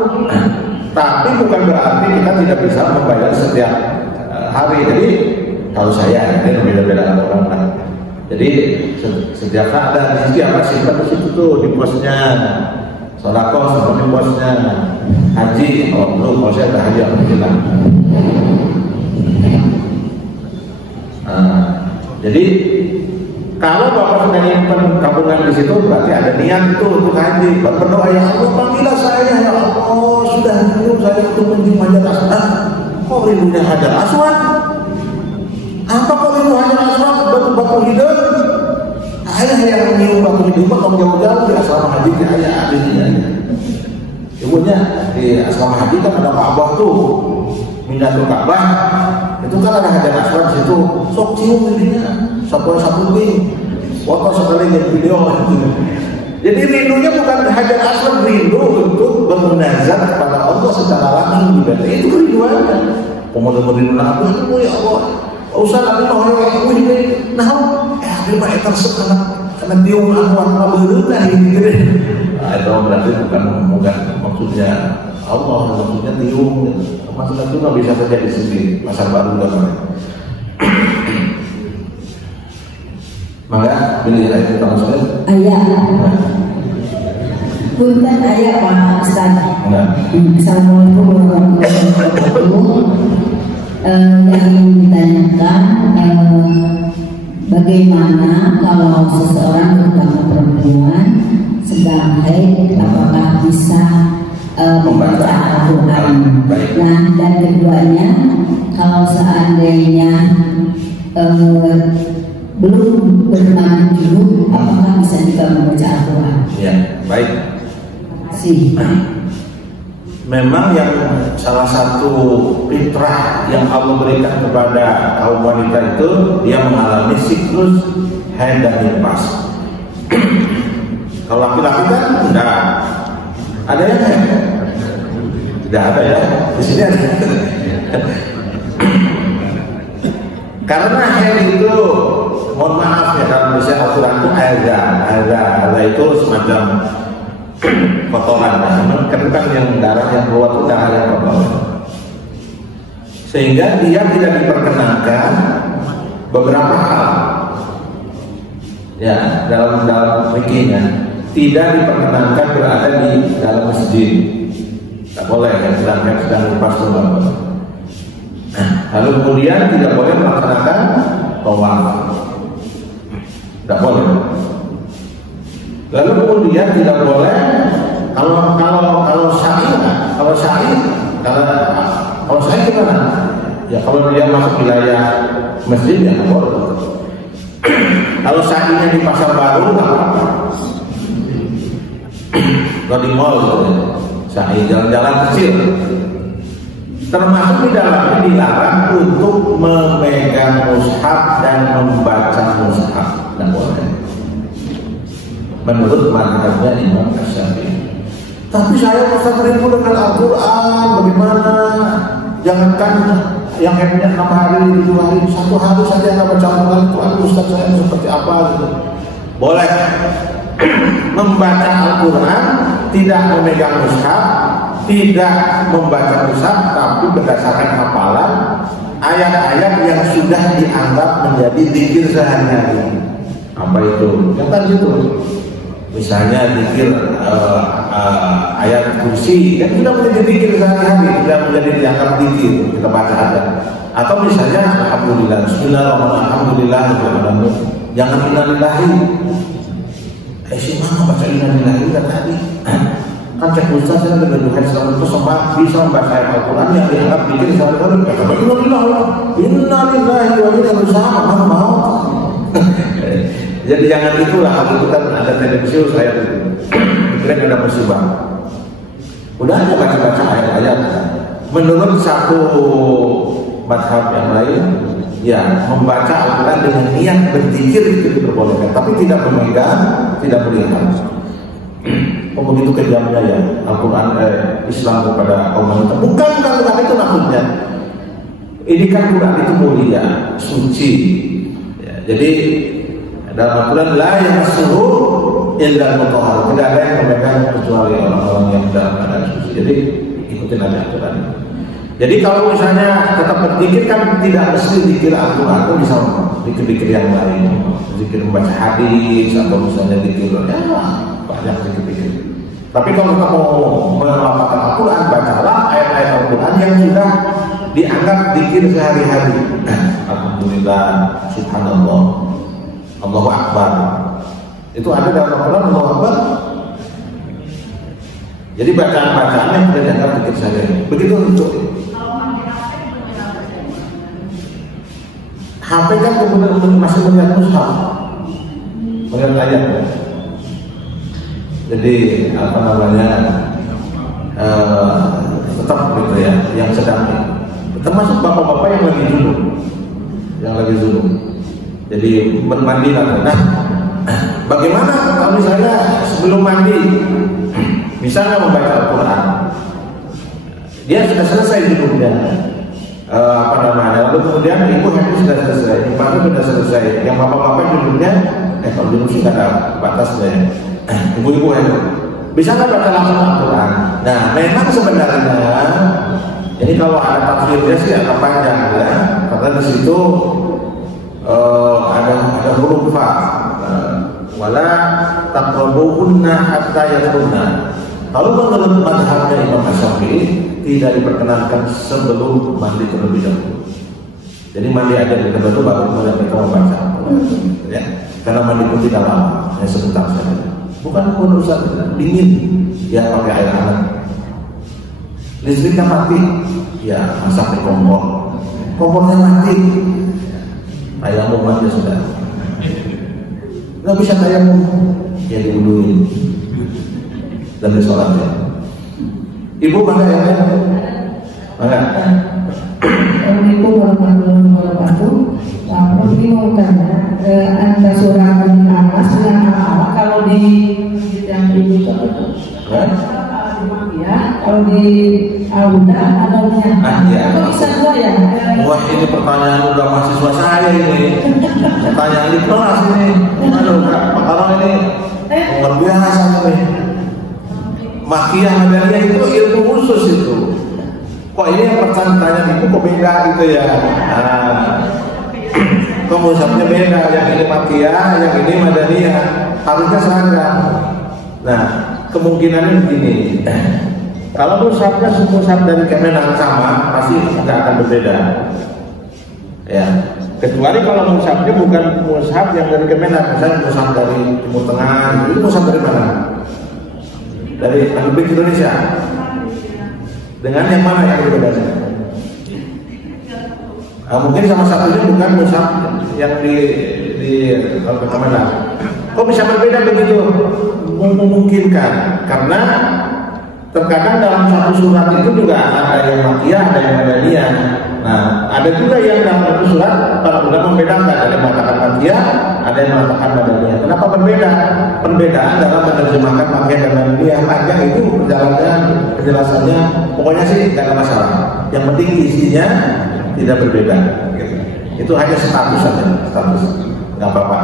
Tapi bukan berarti kita tidak bisa membayar setiap hari. Jadi kalau saya ini beda-beda orang lah. Jadi setiap ada rezeki apa simpan di situ tuh di posnya. Sedekah seperti posnya. Haji, belum, kalau saya udah haji alhamdulillah. Jadi kalau Bapak sudah nyimpen tabungan di situ berarti ada niat itu untuk haji. Bapak berdoa, ya Allah panggillah saya, ya Allah sudah rindu saya untuk menuju Hajar Aswad. Kok rindunya Hajar Aswad? Apa kok rindu Hajar Aswad? Batu-batu hidup? Saya yang nyium batu di rumah kalau jauh-jauh di asrama haji kayak adiknya. Ibunya di asrama haji kan ada Ka'bah tuh, Minatul Ka'bah. Itu kan ada hajar aswad di situ. Sok cium dirinya, satu nih, foto sekali video. Jadi rindunya bukan hajar aswad, rindu untuk bermunajat kepada Allah secara langsung di bait. Itu rinduannya. Pemuda rindu aku itu ya Allah. Usah nanti orang yang aku ini, nah, dia mah etar karena tiung anwar beurut lah gitu. Itu berarti bukan maksudnya Allah, maksudnya tiung. Maksudnya itu nggak bisa terjadi sendiri. Pasar baru dan maka pilih ayat kita maksudnya. Ayat. Punten ayat Pak Ustaz. Assalamualaikum warahmatullahi wabarakatuh. Yang ditanyakan bagaimana kalau seseorang terutama perempuan sedang haid apakah bisa membaca Al-Quran? Nah, dan keduanya kalau seandainya belum bermandi junub apakah bisa juga membaca Al-Quran? Ya, baik. Terima kasih. Memang yang salah satu fitrah yang Allah berikan kepada kaum wanita itu dia mengalami siklus haid dan nifas. Kalau laki-laki kan enggak. Ada yang haid? Tidak ada ya. Di sini ada. Karena haid itu, mohon maaf ya kalau misalnya Al-Quran itu ada itu semacam kotoran, kan yang darah yang keluar itu darah yang kotor, sehingga dia tidak diperkenankan beberapa hal. Ya, dalam fikihnya tidak diperkenankan berada di dalam masjid, tak boleh ya, sedang lepas keluar. Lalu kemudian tidak boleh melaksanakan tawaf, tidak boleh. Lalu kemudian tidak boleh kalau syai gimana? Ya kalau dia masuk wilayah masjid ya nggak boleh. Kalau syainya di pasar baru nggak apa-apa. Kalau di mall, syai jalan-jalan kecil, termasuk di dalamnya dilarang untuk memegang mushaf dan membaca mushaf, nggak boleh. Menurut mazhabnya Imam Asy-Syafi'i. Tapi saya Ustaz rindu dengan Al-Quran, bagaimana? Jangankan yang haidnya 6 hari, 7 hari, 1 hari saja nggak baca Al-Quran, Ustaz saya seperti apa gitu. Boleh membaca Al-Quran, tidak memegang mushaf, tidak membaca mushaf, tapi berdasarkan hafalan ayat-ayat yang sudah dianggap menjadi zikir sehari-hari. Apa itu? Yang tadi itu. Misalnya zikir ayat kursi kan sudah menjadi zikir sehari-hari, sudah menjadi dianggap zikir, kita baca ada. Atau misalnya alhamdulillah, bismillahirrahmanirrahim, alhamdulillah, jangan innalillahi. Si mana baca innalillahi kan tadi? Kan cek Ustaz saya berdoa selalu itu sempat bisa membaca ayat Al-Quran yang dianggap zikir sehari-hari. Innalillahi wa inna ilaihi raji'un. Mau. Jadi jangan itulah, itu kan ada televisi saya kira ada musibah. Udah aja baca-baca ayat-ayat. Menurut satu mazhab yang lain, ya membaca Al-Quran dengan niat berzikir itu diperbolehkan, tapi tidak memegang, tidak melihat. Oh begitu kejamnya ya Al-Quran Islam kepada kaum wanita. Bukan itu maksudnya. Ini kan Quran itu mulia, suci. Ya, jadi dalam Al-Quran la yamassuhu illa al-mutahhar, tidak ada yang memegang kecuali orang-orang yang dalam keadaan suci. Jadi ikutin aja Al-Quran. Jadi kalau misalnya tetap berzikir kan tidak mesti zikir Al-Quran, itu bisa zikir-zikir yang lain, zikir membaca hadis atau misalnya zikir ya banyak zikir-zikir. Tapi kalau kita mau mengamalkan Al-Quran, bacalah ayat-ayat Al-Quran yang sudah dianggap zikir sehari-hari. Alhamdulillah, subhanallah, Allahu Akbar. Itu ada dalam Al-Quran, Allahu Akbar. Jadi bacaan-bacaan yang sudah dianggap zikir sehari-hari. Begitu untuk HP kan kemudian masih melihat mushaf. melihat ayat ya. Jadi apa namanya tetap gitu ya, yang sedang termasuk bapak-bapak yang lagi zulum. Jadi bermandilah. Nah, bagaimana kalau misalnya sebelum mandi misalnya membaca Al-Quran, dia sudah selesai hidupnya, apa namanya, lalu kemudian ibu happy sudah selesai, ibu sudah selesai, yang bapak-bapak hidupnya, kalau dulu sih ada batas ya, ibu-ibu happy, bisa nggak baca langsung Al-Quran? Nah, memang sebenarnya, ini kalau ada tafsirnya sih agak panjang ya, karena di situ ada huruf fa, wala taqrabuhunna hatta yakunna. Kalau menurut mazhabnya Imam Syafi'i tidak diperkenankan sebelum mandi terlebih dahulu. Jadi mandi aja terlebih dahulu baru kemudian kita membaca, ya. Karena mandi pun tidak lama, hanya sebentar saja. Bukan urusan dingin, ya pakai air hangat. Listriknya mati, ya masak di kompor. Kompornya mati, tayamum aja sudah. Nggak bisa tayamum, ya diwuduin dan sholatnya. Ibu mana ya? Mana? Assalamualaikum warahmatullahi wabarakatuh. Pak ini mau tanya, anda surah An-Nas yang kalau di yang ini itu ya, kalau di Auda adanya, atau bisa dua ya? Wah, ini pertanyaan udah mahasiswa saya ini. Pertanyaan di kelas ini. Aduh, kalau ini luar biasa nih. Makiyah Madaniyah itu ilmu khusus itu. Kok ini yang pertanyaan itu kok beda gitu ya? Kok mushafnya beda, yang ini Makiyah, yang ini Madaniyah. Harusnya seragam. Nah, kemungkinannya begini. Kalau mushafnya mushaf dari Kemenak sama, pasti nggak akan berbeda. Ya, kecuali kalau mushafnya bukan mushaf yang dari Kemenak, misalnya mushaf dari Timur Tengah, itu mushaf dari mana? Dari Republik Indonesia. Dengan yang mana yang berbeda? Mungkin sama satunya bukan mushaf yang di Kemenak. Kok bisa berbeda begitu? Memungkinkan, karena terkadang dalam satu surat itu juga ada yang Makiyah, ada yang Madaniyah. Nah, ada juga yang dalam satu surat para ulama membedakan, ada yang mengatakan Makiyah, ada yang mengatakan Madaniyah. Kenapa berbeda? Perbedaan dalam menerjemahkan Makiyah dan Madaniyah hanya itu penjelasannya, pokoknya sih tidak ada masalah. Yang penting isinya tidak berbeda. Gitu. Itu hanya status saja, status, nggak apa-apa.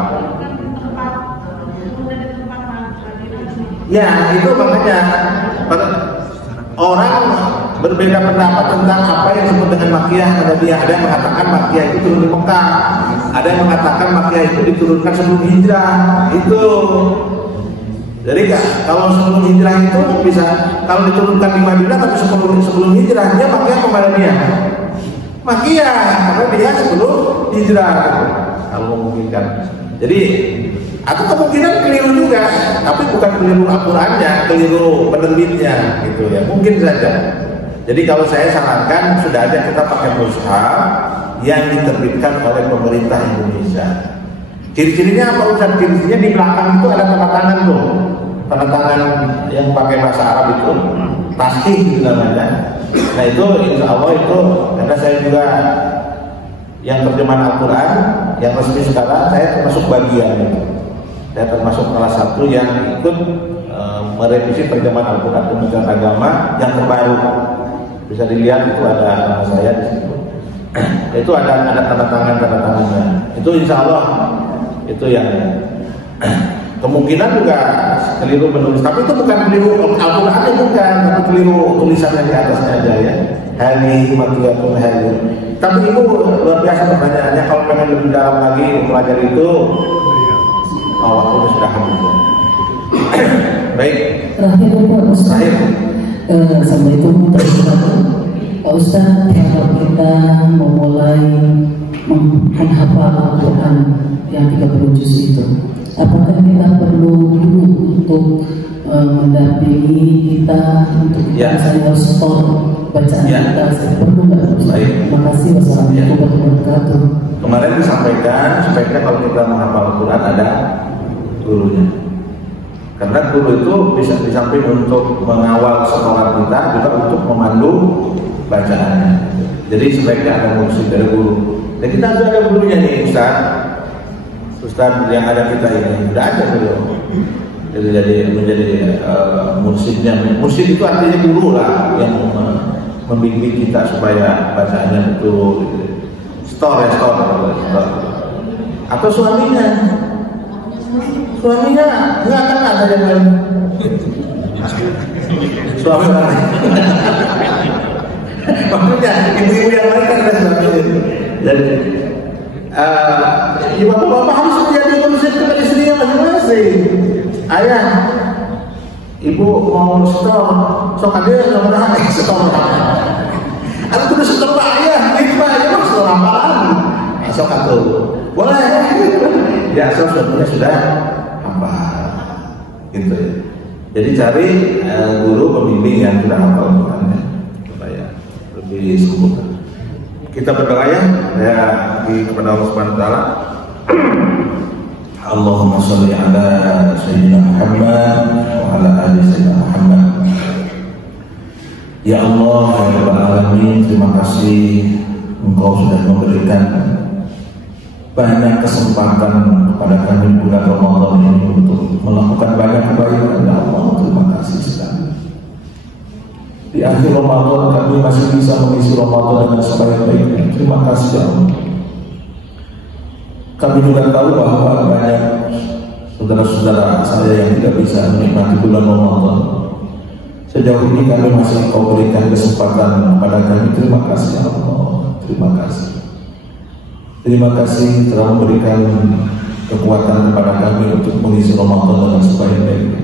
Ya, itu makanya orang berbeda pendapat tentang apa yang disebut dengan Makiyah Madaniyah. Ada yang mengatakan Makiyah itu turun di Mekah, ada yang mengatakan Makiyah itu diturunkan sebelum hijrah. Itu jadi kalau sebelum hijrah itu bisa, kalau diturunkan di Madinah tapi sebelum hijrah dia Makiyah ke Madaniyah. Makiyah karena dia sebelum hijrah, kalau memungkinkan. Jadi atau kemungkinan keliru juga, tapi bukan keliru Al-Qurannya, keliru penerbitnya gitu ya, mungkin saja. Jadi kalau saya sarankan sudah ada kita pakai mushaf yang diterbitkan oleh pemerintah Indonesia. Ciri-cirinya apa Ustaz? Ciri-cirinya di belakang itu ada tanda tangan tuh, tanda tangan yang pakai bahasa Arab itu, tasdih gitu namanya. Nah itu insya Allah itu, karena saya juga yang terjemahan Al-Quran yang resmi sekarang, saya termasuk bagian itu. Saya termasuk salah satu yang ikut merevisi terjemahan Al-Quran Kementerian Agama yang terbaru. Bisa dilihat itu ada nama saya di situ. Itu ada tanda tangannya. Itu insya Allah itu yang kemungkinan juga keliru menulis. Tapi itu bukan keliru Al-Qurannya, bukan, tapi keliru tulisannya di atasnya aja ya. Hari Makiyatun Hari. Tapi itu luar biasa pertanyaannya. Kalau pengen lebih dalam lagi mempelajari itu, waktunya sudah habis. Baik. Terakhir Pak Ustaz. Assalamualaikum Pak Ustaz. Kalau kita memulai menghafal Al-Quran yang 30 juz itu, apakah kita perlu dulu untuk mendampingi kita untuk kita stop bacaan kita? Perlu nggak Ustaz? Terima kasih. Wassalamualaikum warahmatullahi wabarakatuh. Kemarin disampaikan sebaiknya kalau kita menghafal Al-Quran ada gurunya. Karena guru itu bisa di samping untuk mengawal sekolah kita juga untuk memandu bacaannya. Jadi sebaiknya ada mursyid dari guru. Dan kita sudah ada gurunya nih, Ustaz yang ada kita ini sudah ada dulu. Jadi menjadi mursyidnya. Mursyid itu artinya guru lah yang membimbing kita supaya bacaannya betul. Store. Atau suaminya nggak akan ada yang lain. Suami lain. Maksudnya ibu-ibu yang lain kan ada suaminya. Jadi bapak-bapak harus menjadi mursyid kepada istrinya masing-masing. Ayah, ibu mau store, sok ada nomor store. Aku kudu store ayah, gitu aja mas store apaan? Sok atuh. Boleh. Ya, suaminya sudah hafal. Gitu ya. Jadi cari guru pembimbing yang sudah hafal Al-Qur'annya supaya lebih sempurna. Kita berdoa ya kepada Allah Subhanahu wa taala. Allahumma shalli ala sayyidina Muhammad wa ala ali sayyidina Muhammad. Ya Allah, ya Rabbal alamin, terima kasih Engkau sudah memberikan banyak kesempatan kepada kami bulan Ramadan ini untuk melakukan banyak kebaikan. Ya Allah, terima kasih sekali. Di akhir Ramadan kami masih bisa mengisi Ramadan dengan sebaik-baiknya. Terima kasih ya Allah. Kami juga tahu bahwa banyak saudara-saudara saya yang tidak bisa menikmati bulan Ramadan. Sejauh ini kami masih Engkau berikan kesempatan kepada kami. Terima kasih ya Allah. Terima kasih. Terima kasih telah memberikan kekuatan kepada kami untuk mengisi Ramadan dengan sebaik-baiknya.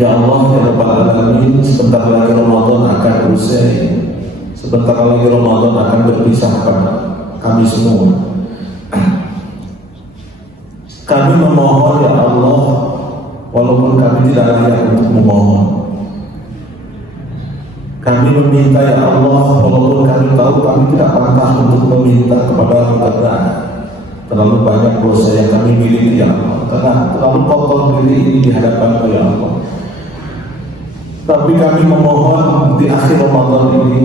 Ya Allah, ya Rabbal alamin, sebentar lagi Ramadan akan usai. Sebentar lagi Ramadan akan berpisah pada kami semua. Kami memohon ya Allah, walaupun kami tidak layak untuk memohon. Kami meminta ya Allah, walaupun kami tahu kami tidak pantas untuk meminta kepada karena terlalu banyak dosa yang kami miliki ya Allah, karena terlalu kotor diri ini di hadapan ya Allah. Tapi kami memohon di akhir Ramadan ini,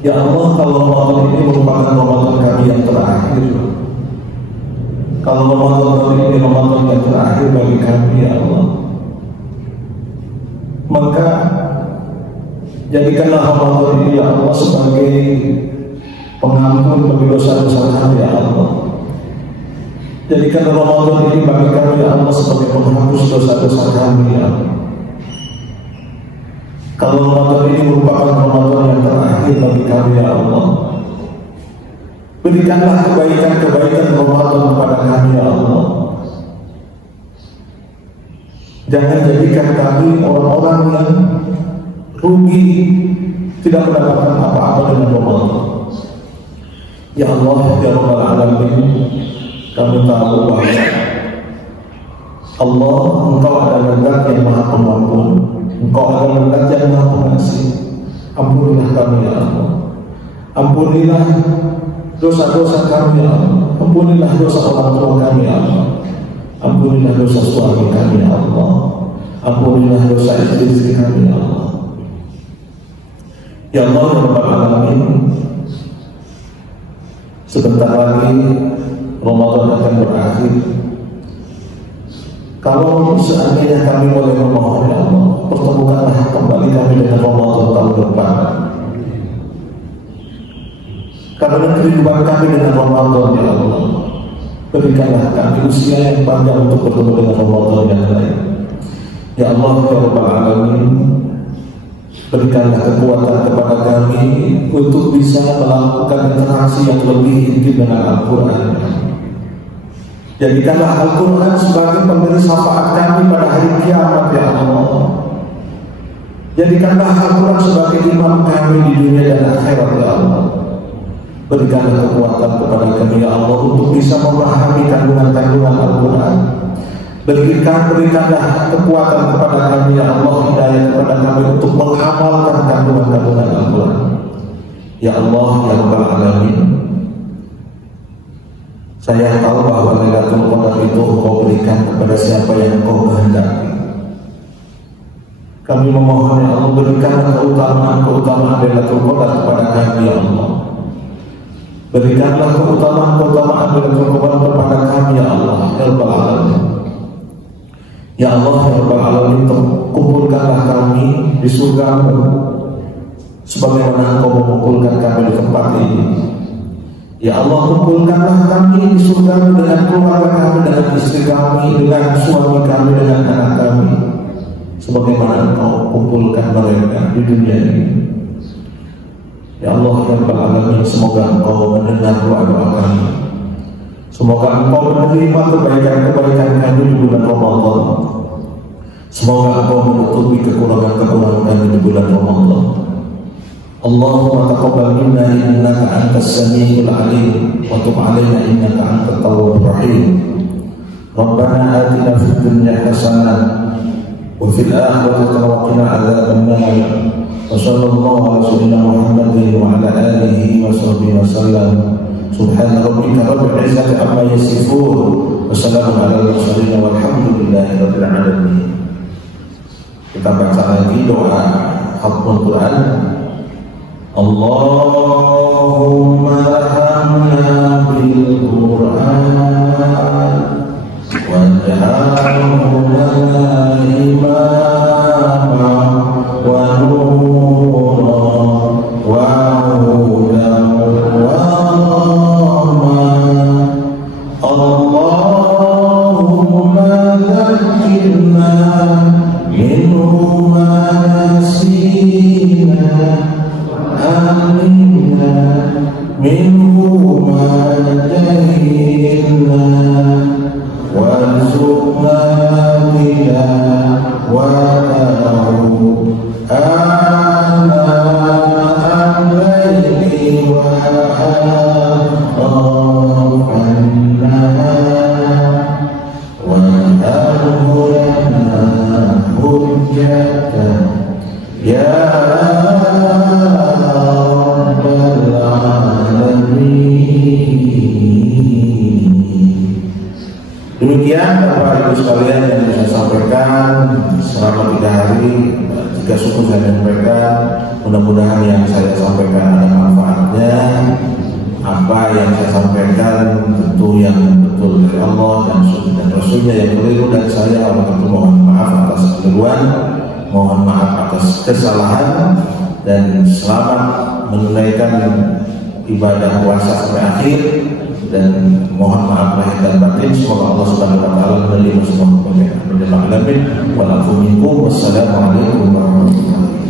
ya Allah, kalau Ramadan ini merupakan Ramadan kami yang terakhir, kalau Ramadan ini Ramadan yang terakhir bagi kami ya Allah, maka jadikanlah Ramadan ini ya Allah sebagai pengampun bagi dosa-dosa kami ya Allah. Jadikan Ramadan ini bagi kami ya Allah sebagai penghapus dosa-dosa kami ya Allah. Kalau Ramadan ini merupakan Ramadan yang terakhir bagi kami ya Allah, berikanlah kebaikan-kebaikan Ramadan kepada kami ya Allah. Jangan jadikan kami orang-orang yang rugi, tidak mendapatkan apa-apa dengan Ramadan. Ya Allah, ya Rabbal alamin, kami tahu bahwa Allah, Engkau adalah Zat yang Maha Pengampun, Engkau adalah Zat yang Maha Pengasih. Ampunilah kami ya Allah. Ampunilah dosa-dosa kami ya Allah. Ampunilah dosa orang tua kami ya Allah. Ampunilah dosa suami kami ya Allah. Ampunilah dosa istri kami ya Allah. Ya Allah, ya Rabbal alamin, sebentar lagi Ramadan akan berakhir. Kalau seandainya kami boleh memohon ya Allah, pertemukanlah kembali kami dengan Ramadan tahun depan. Karena kehidupan kami dengan Ramadan ya Allah, berikanlah kami usia yang panjang untuk bertemu dengan Ramadan yang lain. Ya Allah, ya Rabbal alamin, berikanlah kekuatan kepada kami untuk bisa melakukan interaksi yang lebih intim dengan Al-Quran. Jadikanlah Al-Quran sebagai pemberi syafaat kami pada hari kiamat ya Allah. Jadikanlah Al-Quran sebagai imam kami di dunia dan akhirat ya Allah. Berikanlah kekuatan kepada kami ya Allah untuk bisa memahami kandungan-kandungan Al-Quran. Berikanlah kekuatan kepada kami ya Allah, hidayah kepada kami untuk mengamalkan kandungan-kandungan Al-Quran. Ya Allah, ya Rabbal alamin, Saya tahu bahwa Lailatul Qadar itu Engkau berikan kepada siapa yang Engkau kehendaki. Kami memohon ya Allah, berikanlah keutamaan Lailatul Qadar kepada kami ya Allah. Berikanlah keutamaan Lailatul Qadar kepada kami ya Allah ya Rabbal Alamin. Ya Allah ya Rabbal Alamin, kumpulkanlah kami di surga-Mu sebagaimana Engkau mengumpulkan kami di tempat ini. Ya Allah, kumpulkanlah kami di surga dengan keluarga kami, dengan istri kami, dengan suami kami, dengan anak kami, sebagaimana Engkau kumpulkan mereka di dunia ini. Ya Allah ya Rabbal Alamin, semoga Engkau mendengar doa-doa kami. Semoga Engkau menerima kebaikan-kebaikan kami di bulan Ramadan. Semoga Engkau menutupi kekurangan-kekurangan kami di bulan Ramadan. Allahumma taqabbal minna innaka antas samiul alim wa tub alaina innaka antat tawwabur rahim. Rabbana atina fid dunya hasanah wa fil akhirati wa qina adzaban nar. Wa sallallahu ala sayyidina Muhammadin wa ala alihi wa sahbihi wa sallam. Subhana rabbika rabbil izzati amma yasifun wa salamun ala mursalin walhamdulillahi rabbil alamin. Kita baca lagi doa khatmul Quran. Allahumma rahamna bil Quran waj'alhu lana imama wa nuran wa hudan wa rahmah. Allahumma dhakkirna minhu ma nasina منه ما جهلنا وارزقنا تلاوته آناء الليل وأطراف النهار واجعله لنا حجة يا Demikian Bapak Ibu sekalian yang saya sampaikan selama 3 hari, 3 suku saya menyampaikan. Mudah-mudahan yang saya sampaikan ada manfaatnya. Apa yang saya sampaikan tentu yang betul dari Allah dan Rasulnya yang keliru, dan saya mohon maaf atas kekeliruan, mohon maaf atas kesalahan, dan selamat menunaikan ibadah puasa sampai akhir. Dan mohon maaf lahir dan batin. Semoga Allah Subhanahu wa taala menerima semua kebaikan. Wassalamualaikum warahmatullahi wabarakatuh.